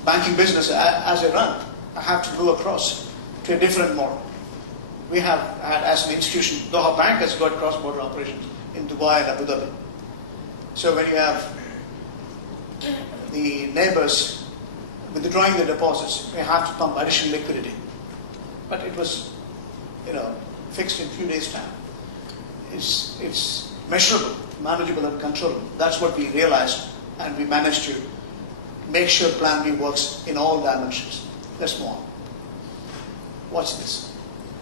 Banking business, as I run, I have to go across to a different model. We have had, as an institution, Doha Bank has got cross-border operations in Dubai and Abu Dhabi. So when you have the neighbors withdrawing the deposits, we have to pump additional liquidity. But it was, fixed in a few days' time. It's measurable, manageable, and controllable. That's what we realized, and we managed to make sure Plan B works in all dimensions. Let's move on. Watch this.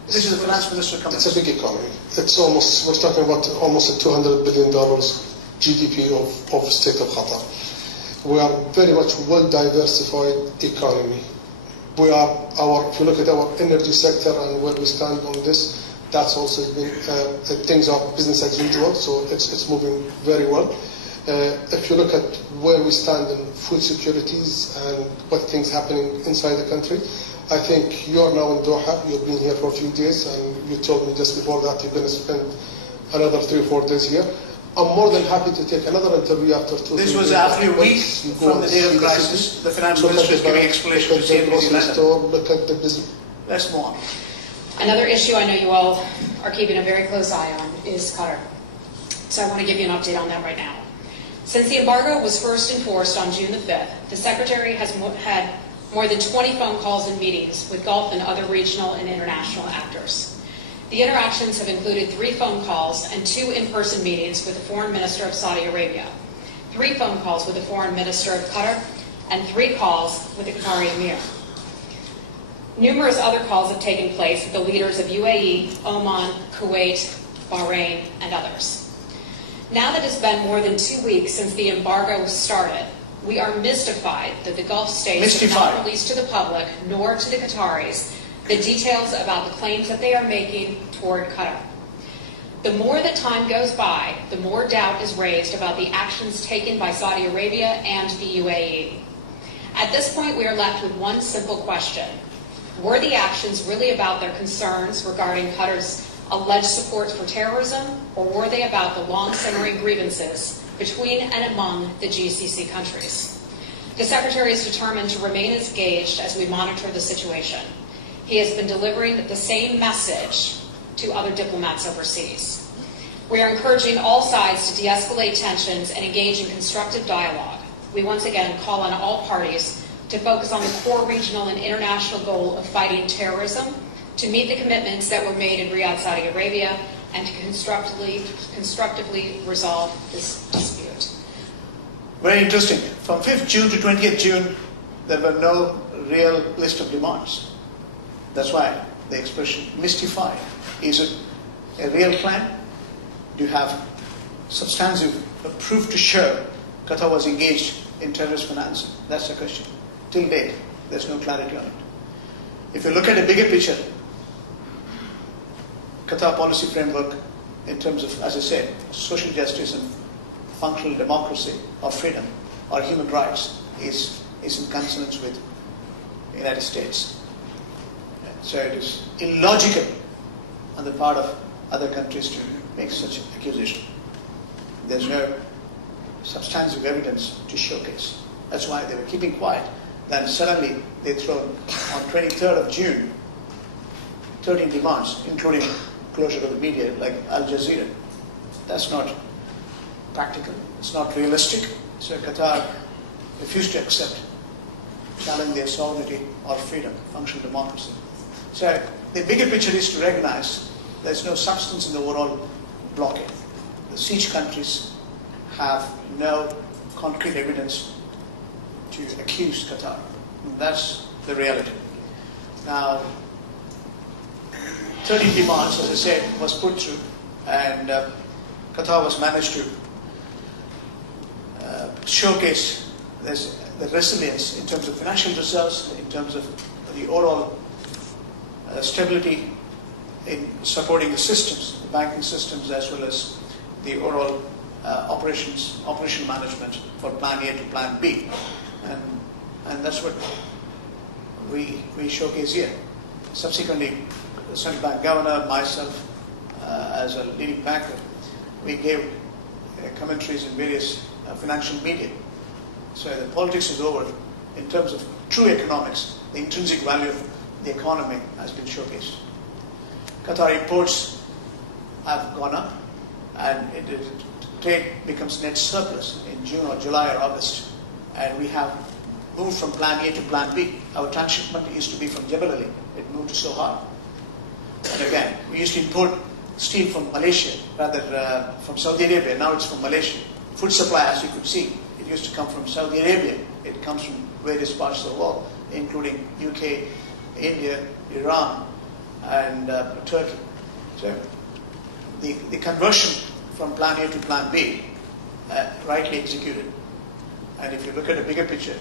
This is the finance minister coming. It's a big economy. It's almost, we're talking about almost a $200 billion GDP of the state of Qatar. We are very much well-diversified economy. If you look at our energy sector and where we stand on this, that's also been, things are business as usual, so it's moving very well. If you look at where we stand in food securities and what things happening inside the country, I think you're now in Doha, you've been here for a few days, and you told me just before that you're going to spend another 3 or 4 days here. I'm more than happy to take another interview after 2 This 3 was days. after a week from the day of crisis. The finance minister is giving explanation to CNBC. Look at the business. Let's move on. Another issue I know you all are keeping a very close eye on is Qatar. So I want to give you an update on that right now. Since the embargo was first enforced on June the 5th, the Secretary has had more than 20 phone calls and meetings with Gulf and other regional and international actors. The interactions have included 3 phone calls and 2 in-person meetings with the Foreign Minister of Saudi Arabia, 3 phone calls with the Foreign Minister of Qatar, and 3 calls with the Qatari Emir. Numerous other calls have taken place with the leaders of UAE, Oman, Kuwait, Bahrain, and others. Now that it's been more than 2 weeks since the embargo started, we are mystified that the Gulf states have not released to the public, nor to the Qataris, the details about the claims that they are making toward Qatar. The more that time goes by, the more doubt is raised about the actions taken by Saudi Arabia and the UAE. At this point, we are left with one simple question. Were the actions really about their concerns regarding Qatar's alleged support for terrorism, or were they about the long-simmering grievances between and among the GCC countries? The Secretary is determined to remain engaged as we monitor the situation. He has been delivering the same message to other diplomats overseas. We are encouraging all sides to de-escalate tensions and engage in constructive dialogue. We once again call on all parties to focus on the core regional and international goal of fighting terrorism, to meet the commitments that were made in Riyadh, Saudi Arabia, and to constructively resolve this dispute. Very interesting. From 5th June to 20th June, there were no real list of demands. That's why the expression mystified. Is it a real plan? Do you have substantive proof to show Qatar was engaged in terrorist financing? That's the question. Till date, there's no clarity on it. If you look at a bigger picture, Qatar policy framework in terms of, as I said, social justice and functional democracy or freedom or human rights is in consonance with the United States. So it is illogical on the part of other countries to make such an accusation. There's no substantive evidence to showcase. That's why they were keeping quiet. Then suddenly they throw on 23rd of June 13 demands, including closure of the media like Al Jazeera. That's not practical. It's not realistic. So Qatar refused to accept, challenge their sovereignty or freedom, functional democracy. So the bigger picture is to recognize there's no substance in the overall blockade. The siege countries have no concrete evidence to accuse Qatar. And that's the reality. Now, 13 demands, as I said, was put through, and Qatar was managed to showcase the resilience in terms of financial results, in terms of the overall stability in supporting the systems, the banking systems, as well as the overall operational management for Plan A to Plan B. And that's what we showcase here. Subsequently, the central bank governor, myself, as a leading banker, we gave commentaries in various financial media. So the politics is over. In terms of true economics, the intrinsic value of the economy has been showcased. Qatar imports have gone up, and trade becomes net surplus in June or July or August. And we have moved from Plan A to Plan B. Our transshipment used to be from Jebel Ali. It moved to Sohar. And again, we used to import steel from Malaysia, rather from Saudi Arabia. Now it's from Malaysia. Food supply, as you could see, it used to come from Saudi Arabia. It comes from various parts of the world, including UK, India, Iran, and Turkey. So the conversion from Plan A to Plan B, rightly executed. And if you look at the bigger picture,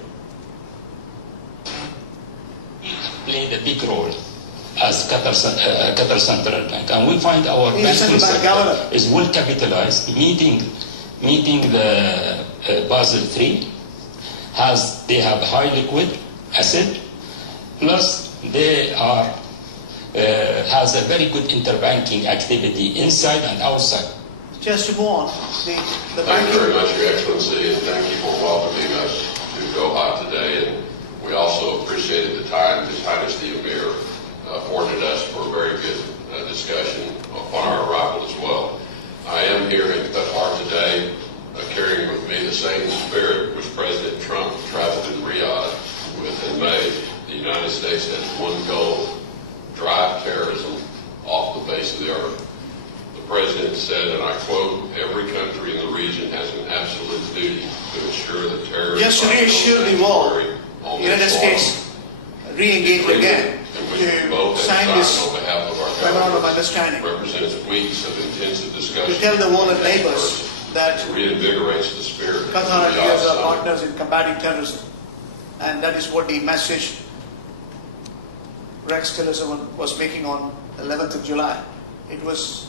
played a big role as Qatar Central Bank, and we find our banking sector is well capitalized, meeting the Basel III. They have high liquid asset, plus they has a very good interbanking activity inside and outside. Just to go on, the Thank you very much, Your Excellency, and thank you for welcoming us to Doha today. And we also appreciated the time His Highness the Emir afforded us for a very good discussion upon our arrival as well. I am here in Qatar today, carrying with me the same spirit which President Trump traveled in Riyadh with in May. The United States has one goal: drive terrorism off the face of the earth. The President said, and I quote, "Every country in the region has an absolute duty to ensure that terrorism..." Just to reassure the world, the United States re-engaged again to sign this memorandum of understanding, represents weeks of intensive discussion to tell the world and neighbors that reinvigorates the spirit. Qatar and US are partners in combating terrorism. And that is what the message Rex Tillerson was making on 11th of July. It was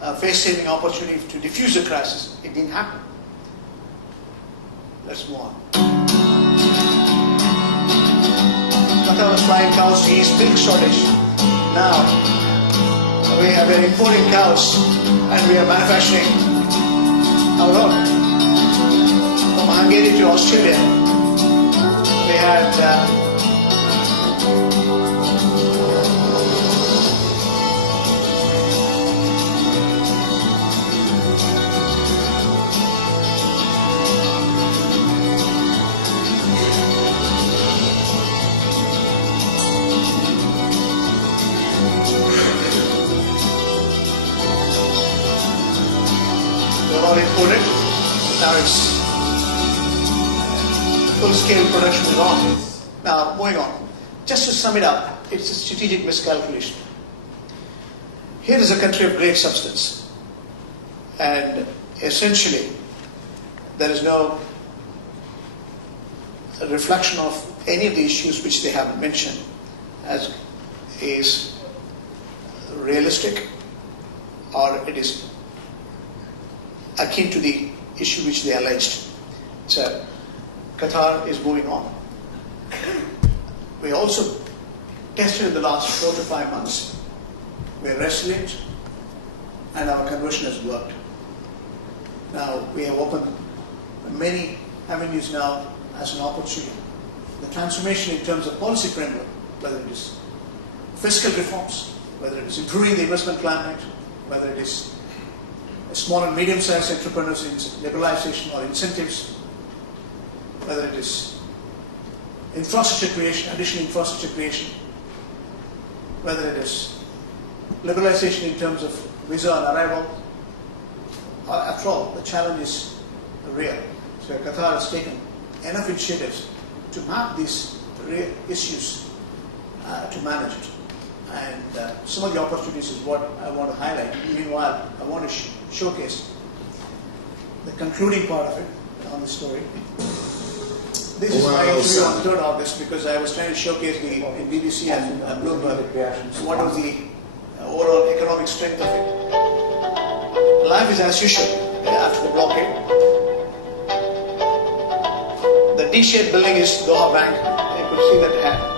a face-saving opportunity to defuse the crisis. It didn't happen. Let's move on. Qatar was flying cows to east milk shortage. Now, we have we're importing cows and we are manufacturing our own. From Hungary to Australia, we had they're all imported. Now it's full-scale production is on. Now, moving on. Just to sum it up, it's a strategic miscalculation. Here is a country of great substance, and essentially there is no reflection of any of the issues which they have mentioned as is realistic or it is akin to the issue which they alleged. So Qatar is moving on. We also tested in the last 4 to 5 months. We're resilient and our conversion has worked. Now we have opened many avenues now as an opportunity. The transformation in terms of policy framework, whether it is fiscal reforms, whether it is improving the investment climate, whether it is small and medium-sized entrepreneurs in liberalization or incentives, whether it is infrastructure creation, additional infrastructure creation, whether it is liberalization in terms of visa on arrival. After all, the challenge is real. So Qatar has taken enough initiatives to map these real issues to manage it. And some of the opportunities is what I want to highlight. Meanwhile, I want to showcase the concluding part of it on the story. This is my interview on 3rd August because I was trying to showcase in BBC and Bloomberg what was the overall economic strength of it. Life is as usual after the blockade. The D-shaped building is Doha Bank. You could see that hand.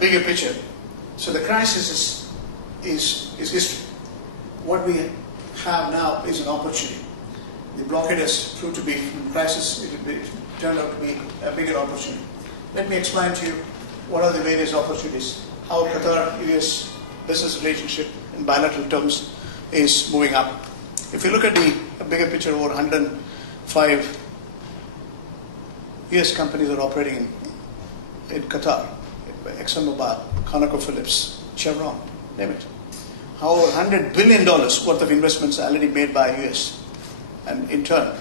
Bigger picture. So the crisis is history. What we have now is an opportunity. The blockade has proved to be a crisis. It turned out to be a bigger opportunity. Let me explain to you what are the various opportunities. How Qatar-US business relationship in bilateral terms is moving up. If you look at the bigger picture, over 105 US companies are operating in Qatar. ExxonMobil, ConocoPhillips, Chevron, name it. However, $100 billion worth of investments are already made by US. And in turn,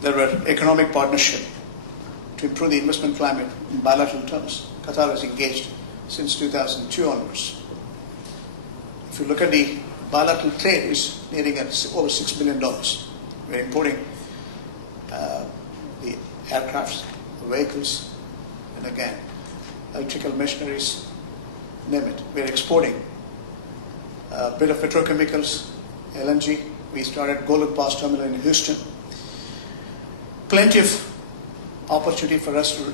there were economic partnership to improve the investment climate in bilateral terms. Qatar has engaged since 2002 onwards. If you look at the bilateral trade, it's nearing at over $6 billion. We're importing the aircrafts, the vehicles, and again, electrical machineries, name it. We're exporting a bit of petrochemicals, LNG. We started Golden Pass Terminal in Houston. Plenty of opportunity for us to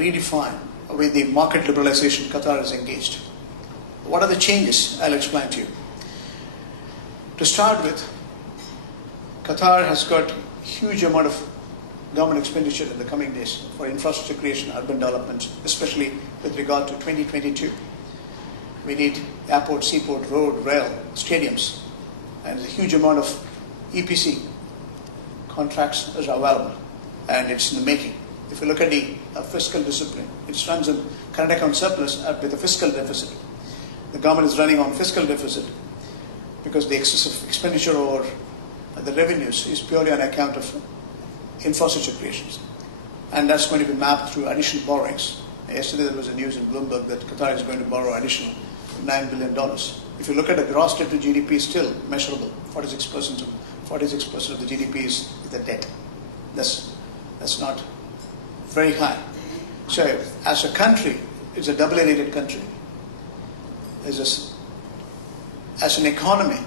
redefine with the market liberalization Qatar is engaged. What are the changes? I'll explain to you. To start with, Qatar has got a huge amount of government expenditure in the coming days for infrastructure creation, urban development, especially with regard to 2022. We need airport, seaport, road, rail, stadiums. and a huge amount of EPC contracts is available, and it's in the making. If you look at the fiscal discipline, it runs in current account surplus with a fiscal deficit. The government is running on fiscal deficit because the excessive expenditure over the revenues is purely on account of infrastructure creations. And that's going to be mapped through additional borrowings. Yesterday there was a news in Bloomberg that Qatar is going to borrow additional $9 billion. If you look at the gross debt to GDP, still measurable, 46% of the GDP is the debt. That's not very high. So as a country, it's a double A-rated country. As an economy,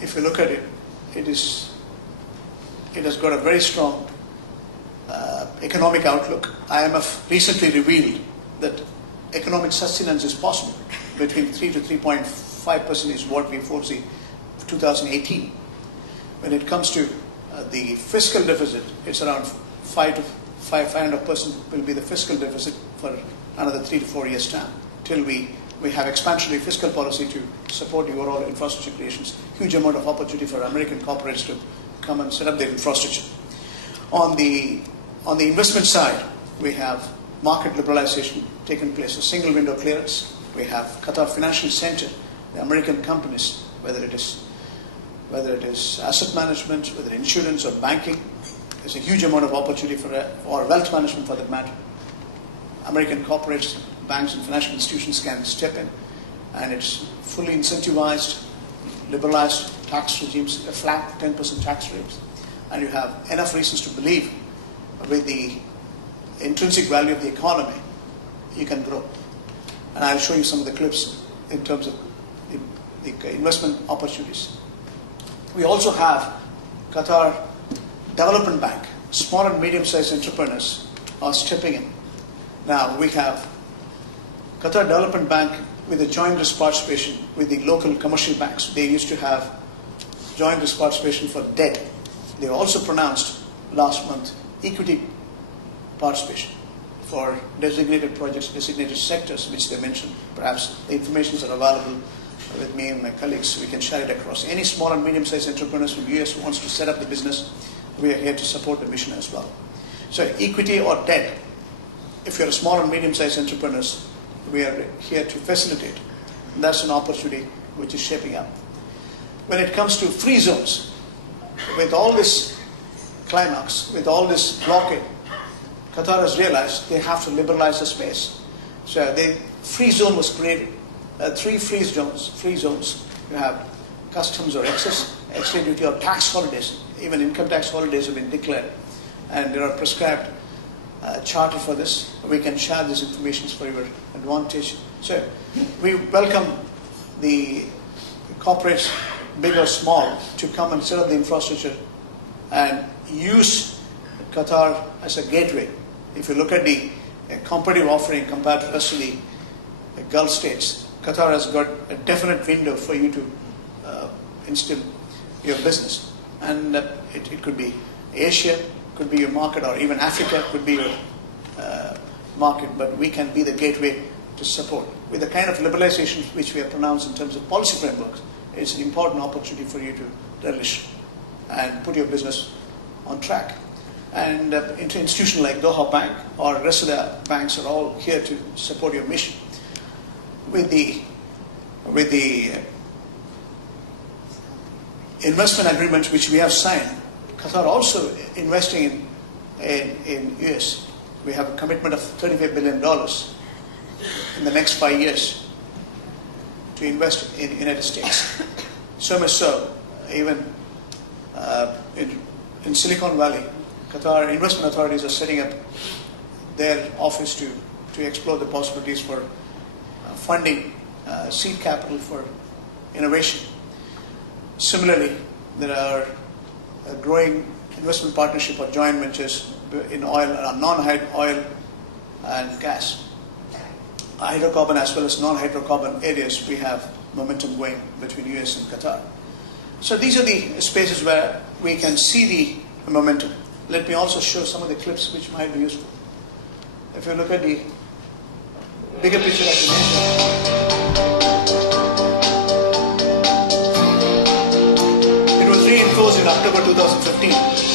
if you look at it, it has got a very strong economic outlook. IMF recently revealed that economic sustenance is possible. Between 3 to 3.5% is what we foresee for 2018. When it comes to the fiscal deficit, it's around 5.5% will be the fiscal deficit for another 3 to 4 years' time, till we have expansionary fiscal policy to support the overall infrastructure creations. Huge amount of opportunity for American corporates to come and set up their infrastructure. On the investment side, we have market liberalization taking place, a single window clearance. We have Qatar Financial Center, the American companies, whether it is asset management, whether insurance or banking. There's a huge amount of opportunity or wealth management for that matter. American corporates, banks and financial institutions can step in, and it's fully incentivized, liberalized tax regimes, a flat 10% tax rates, and you have enough reasons to believe with the intrinsic value of the economy, you can grow. And I'll show you some of the clips in terms of the investment opportunities. We also have Qatar Development Bank. Small and medium-sized entrepreneurs are stepping in. Now we have Qatar Development Bank with a joint risk participation with the local commercial banks. They used to have joint risk participation for debt. They also pronounced last month equity participation for designated projects, designated sectors, which they mentioned. Perhaps the information are available with me and my colleagues, so we can share it across. Any small and medium-sized entrepreneurs from the US who wants to set up the business, we are here to support the mission as well. So equity or debt, if you're a small and medium-sized entrepreneurs, we are here to facilitate. And that's an opportunity which is shaping up. When it comes to free zones, with all this climax, with all this blockade, Qatar has realized they have to liberalize the space. So the free zone was created. 3 free zones. You have customs or excess duty or tax holidays. Even income tax holidays have been declared. And there are prescribed charter for this. We can share this information for your advantage. So we welcome the corporates, big or small, to come and set up the infrastructure and use Qatar as a gateway. If you look at the competitive offering compared to the rest of the Gulf states, Qatar has got a definite window for you to instill your business. And it could be Asia, could be your market, or even Africa could be your market, but we can be the gateway to support. With the kind of liberalization which we have pronounced in terms of policy frameworks, it's an important opportunity for you to relish and put your business on track. And institutions like Doha Bank or the rest of the banks are all here to support your mission. With the investment agreements which we have signed, Qatar also investing in US. We have a commitment of $35 billion in the next 5 years to invest in the United States. So much so, even in Silicon Valley, Qatar investment authorities are setting up their office to explore the possibilities for funding seed capital for innovation. Similarly, there are a growing investment partnership or joint ventures in oil, non-oil and gas, hydrocarbon as well as non-hydrocarbon areas. We have momentum going between US and Qatar. So these are the spaces where we can see the momentum. Let me also show some of the clips which might be useful. If you look at the bigger picture of the nation. close in October 2015.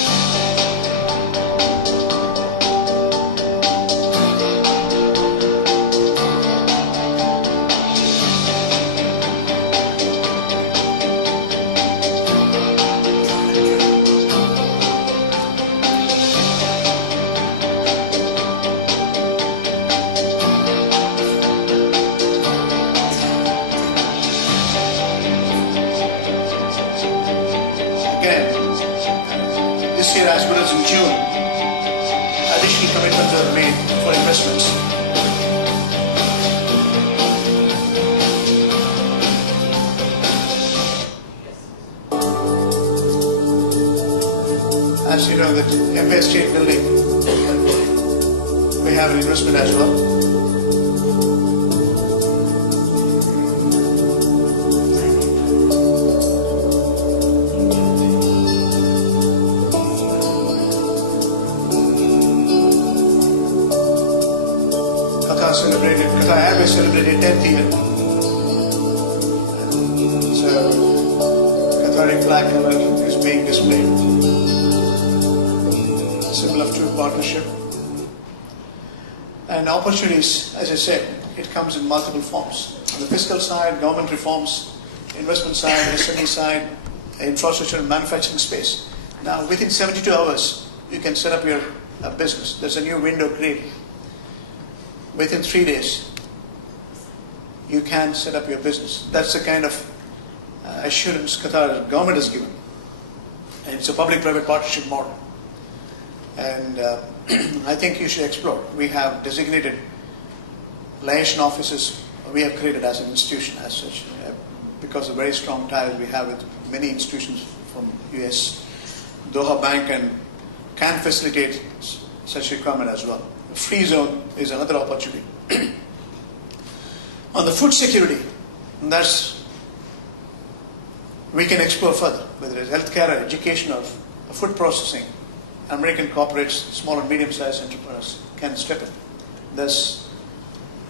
This year, as well as in June, additional commitments are made for investments. As you know, the Empire State Building, we have an investment as well. Qatar Airways celebrated 10th year. So, Qatari flag color is being displayed. Symbol of true partnership. And opportunities, as I said, it comes in multiple forms. On the fiscal side, government reforms, investment side, SME side, infrastructure and manufacturing space. Now, within 72 hours, you can set up your business. There's a new window created. Within 3 days, you can set up your business. That's the kind of assurance Qatar government has given. And it's a public-private partnership model. And I think you should explore. We have designated liaison offices we have created as an institution as such, because of very strong ties we have with many institutions from US. Doha Bank can facilitate such requirement as well. The free zone is another opportunity. On the food security, we can explore further, whether it's healthcare or education or food processing. American corporates, small and medium-sized entrepreneurs can step in. There's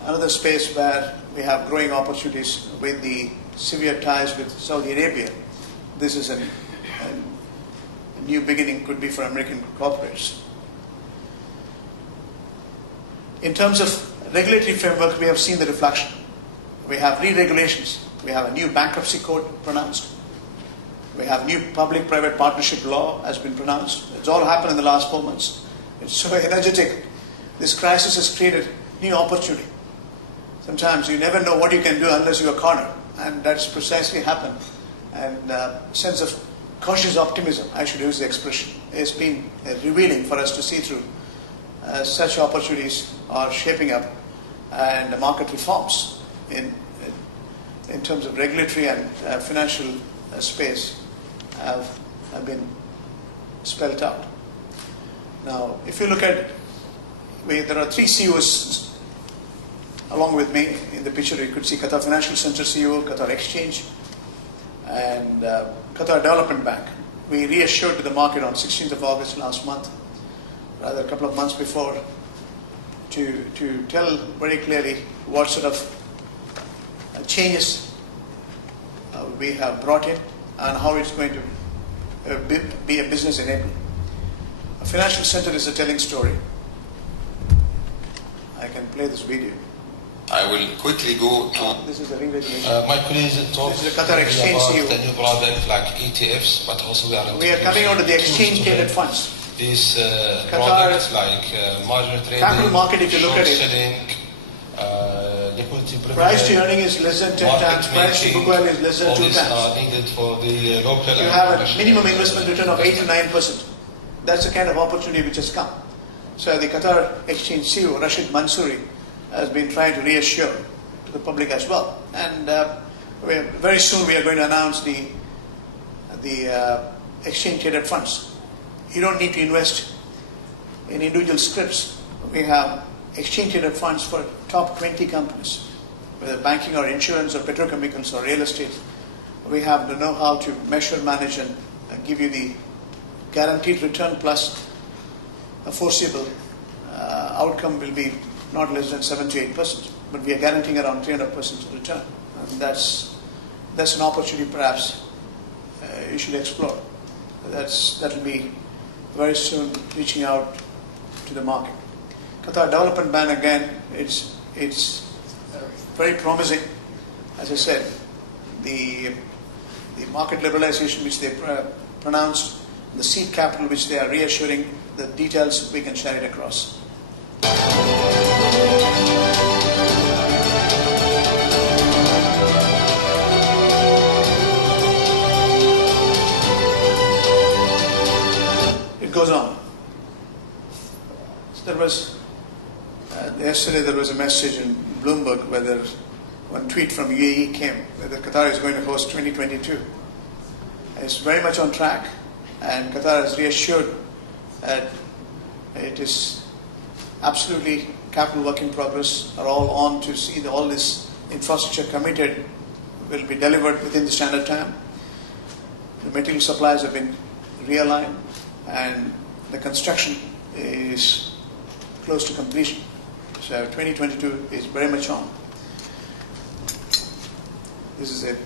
another space where we have growing opportunities with the severe ties with Saudi Arabia. This is a new beginning, could be for American corporates. In terms of regulatory framework, we have seen the reflection. We have re-regulations. We have a new bankruptcy code pronounced. We have new public-private partnership law has been pronounced. It's all happened in the last 4 months. It's so energetic. This crisis has created new opportunity. Sometimes you never know what you can do unless you are cornered. And that's precisely happened. And a sense of cautious optimism, I should use the expression, has been revealing for us to see through. Such opportunities are shaping up, and the market reforms in terms of regulatory and financial space have been spelled out. Now, if you look at, there are 3 CEOs along with me in the picture. You could see Qatar Financial Center CEO, Qatar Exchange, and Qatar Development Bank. We reassured to the market on 16th of August last month, rather a couple of months before, to tell very clearly what sort of changes we have brought in and how it's going to be a business enabler. A financial center is a telling story. I can play this video. I will quickly go to. This is a re-regulation. My colleagues talk This is the Qatar Exchange CEO. about the new product like ETFs, but also we are coming out of the exchange-traded funds. These Qatar products like margin trading, capital market, if you look at it, selling, liquidity price to earning is less than 10 times, price to book value is less than all 2 these times. are needed for the local. You have a minimum investment return of 8 to 9%. That's the kind of opportunity which has come. So the Qatar Exchange CEO, Rashid Mansouri, has been trying to reassure to the public as well. And very soon we are going to announce the exchange-traded funds. You don't need to invest in individual scripts. We have exchange-traded funds for top 20 companies, whether banking or insurance or petrochemicals or real estate. We have the know-how to measure, manage, and give you the guaranteed return plus a foreseeable outcome will be not less than 7 to 8%, but we are guaranteeing around 300% return. And that's an opportunity perhaps you should explore. That'll be very soon reaching out to the market. Qatar Development Bank, again, it's very promising. As I said, the market liberalization which they pronounced, the seed capital which they are reassuring, the details we can share it across. It goes on. So there was yesterday there was a message in Bloomberg whether one tweet from UAE came whether Qatar is going to host 2022. It's very much on track, and Qatar has reassured that it is absolutely capital work in progress, are all on to see that all this infrastructure committed will be delivered within the standard time. The material supplies have been realigned, and the construction is close to completion. So 2022 is very much on. This is it.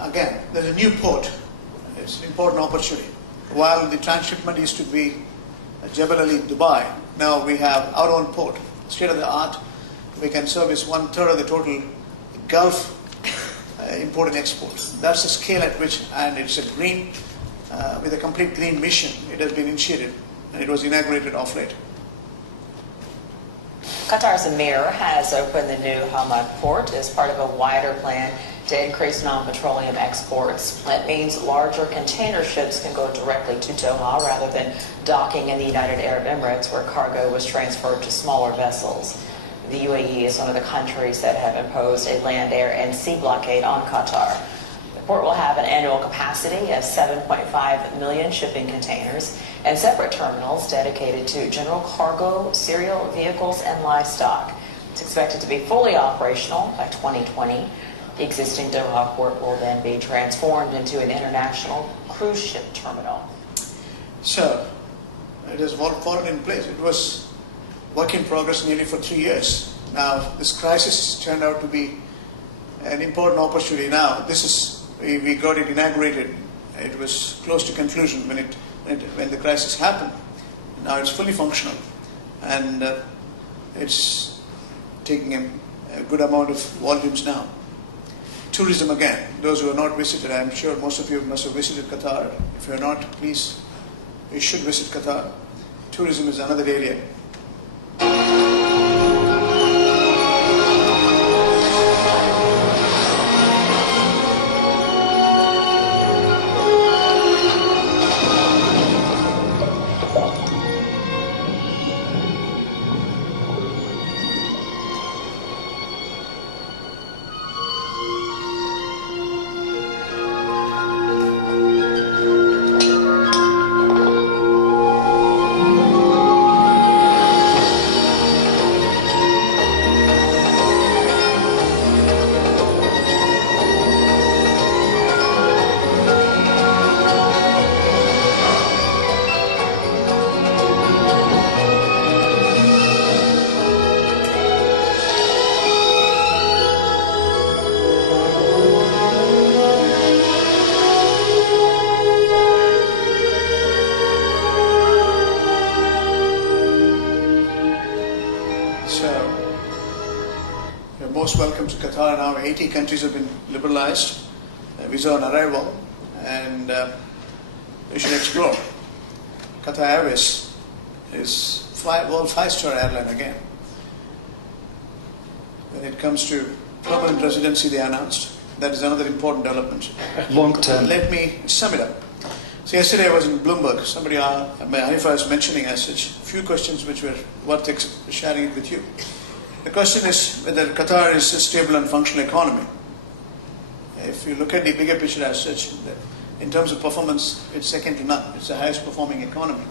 Again, there's a new port. It's an important opportunity. While the transshipment used to be at Jebel Ali, Dubai, now we have our own port, state of the art. We can service 1/3 of the total Gulf import and export. That's the scale at which, and it's a green, with a complete green mission. It has been initiated, and it was inaugurated off late. Qatar's Emir has opened the new Hamad port as part of a wider plan to increase non-petroleum exports. That means larger container ships can go directly to Doha rather than docking in the United Arab Emirates, where cargo was transferred to smaller vessels. The UAE is one of the countries that have imposed a land, air, and sea blockade on Qatar. The port will have an annual capacity of 7.5 million shipping containers and separate terminals dedicated to general cargo, serial vehicles, and livestock. It's expected to be fully operational by 2020. The existing Doha port will then be transformed into an international cruise ship terminal. So, it has fallen in place. It was work in progress nearly for 3 years. Now, this crisis turned out to be an important opportunity. Now, we got it inaugurated. It was close to conclusion when the crisis happened. Now it's fully functional, and it's taking a good amount of volumes now. Tourism, again, those who have not visited, I'm sure most of you must have visited Qatar. If you're not, please, you should visit Qatar. Tourism is another area. Welcome to Qatar. Now 80 countries have been liberalized, visa on arrival, and we should explore. Qatar Airways is world 5-star airline again. When it comes to permanent residency, they announced that is another important development. Long term. Let me sum it up. So yesterday I was in Bloomberg. Somebody, Hanifa was mentioning as such a few questions which were worth sharing it with you. The question is whether Qatar is a stable and functional economy. If you look at the bigger picture as such, In terms of performance, it's second to none. It's the highest performing economy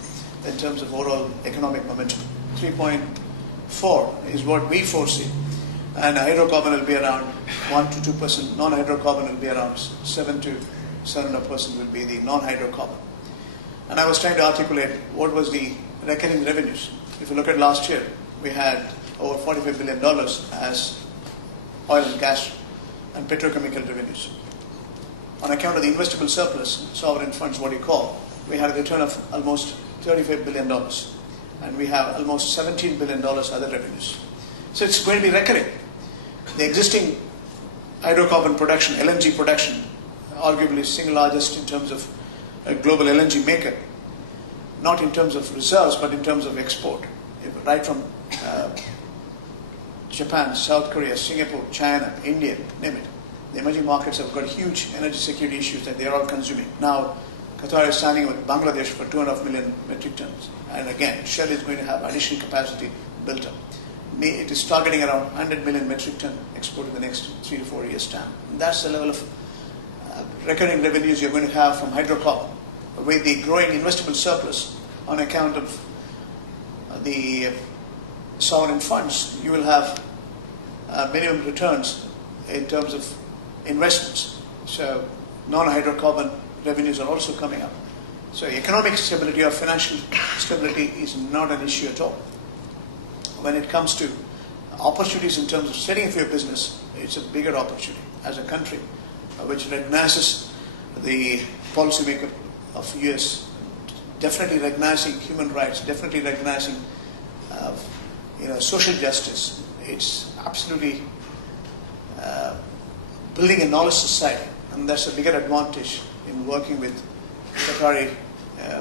in terms of overall economic momentum. 3.4 is what we foresee. And hydrocarbon will be around 1 to 2%. Non-hydrocarbon will be around 7 to 7.5% will be the non-hydrocarbon. And I was trying to articulate what was the recurring revenues. If you look at last year, we had over $45 billion as oil and gas and petrochemical revenues. On account of the investable surplus, sovereign funds, what you call, we had a return of almost $35 billion. And we have almost $17 billion other revenues. So it's going to be recurring. The existing hydrocarbon production, LNG production, arguably single largest in terms of a global LNG maker, not in terms of reserves, but in terms of export. Right from Japan, South Korea, Singapore, China, India, name it. The emerging markets have got huge energy security issues that they are all consuming. Now, Qatar is signing with Bangladesh for 2.5 million metric tons. And again, Shell is going to have additional capacity built up. It is targeting around 100 million metric ton export in the next 3 to 4 years' time. And that's the level of recurring revenues you're going to have from hydrocarbon. With the growing investable surplus on account of the sovereign funds, you will have minimum returns in terms of investments. So non-hydrocarbon revenues are also coming up. So economic stability or financial stability is not an issue at all. When it comes to opportunities in terms of setting up your business, it's a bigger opportunity as a country which recognizes the policymaker of US, definitely recognizing human rights, definitely recognizing social justice. It's absolutely building a knowledge society, and that's a bigger advantage in working with Qatari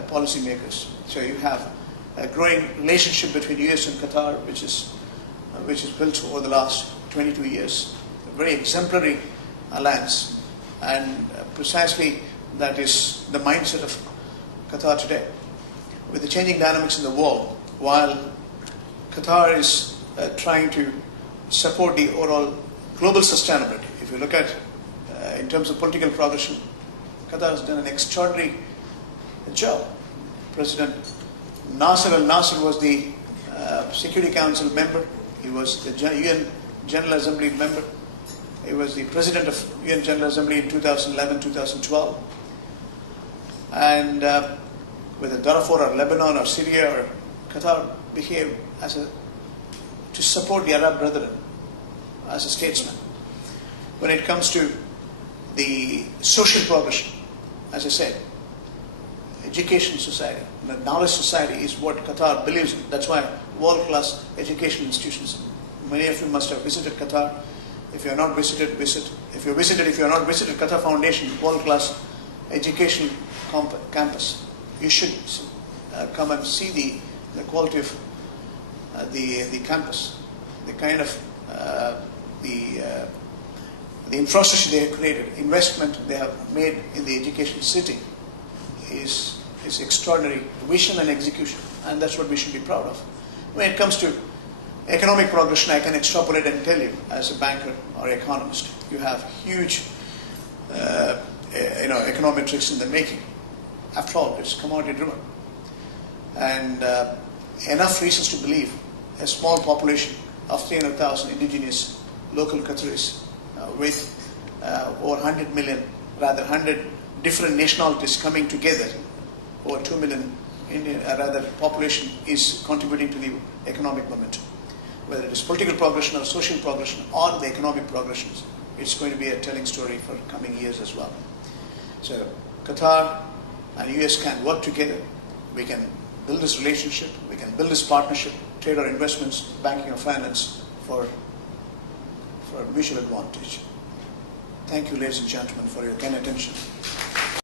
policymakers. So you have a growing relationship between US and Qatar, which is built over the last 22 years. A very exemplary alliance, and precisely that is the mindset of Qatar today. With the changing dynamics in the world, while Qatar is trying to support the overall global sustainability, if you look at in terms of political progression, Qatar has done an extraordinary job. President Nasser al-Nasser was the Security Council member. He was the UN General Assembly member. He was the president of UN General Assembly in 2011, 2012. And whether Darfur or Lebanon or Syria or Qatar behaved to support the Arab brethren as a statesman. When it comes to the social progression, as I said, education society, the knowledge society is what Qatar believes in. That's why world-class educational institutions. Many of you must have visited Qatar. If you are not visited, visit. If you are not visited Qatar Foundation, world-class educational campus, you should come and see the quality of the campus, the kind of the infrastructure they have created, investment they have made in the education city is extraordinary vision and execution, and that's what we should be proud of. When it comes to economic progression, I can extrapolate and tell you, as a banker or economist, you have huge econometrics in the making. After all, it's commodity driven, and enough reasons to believe a small population of 300,000 indigenous local Qataris with over 100 million, rather 100 different nationalities coming together, over 2 million population is contributing to the economic momentum. Whether it is political progression or social progression or the economic progressions, it's going to be a telling story for coming years as well. So Qatar and US can work together. We can build this relationship, we can build this partnership, trade or investments, banking or finance for mutual advantage. Thank you, ladies and gentlemen, for your kind attention.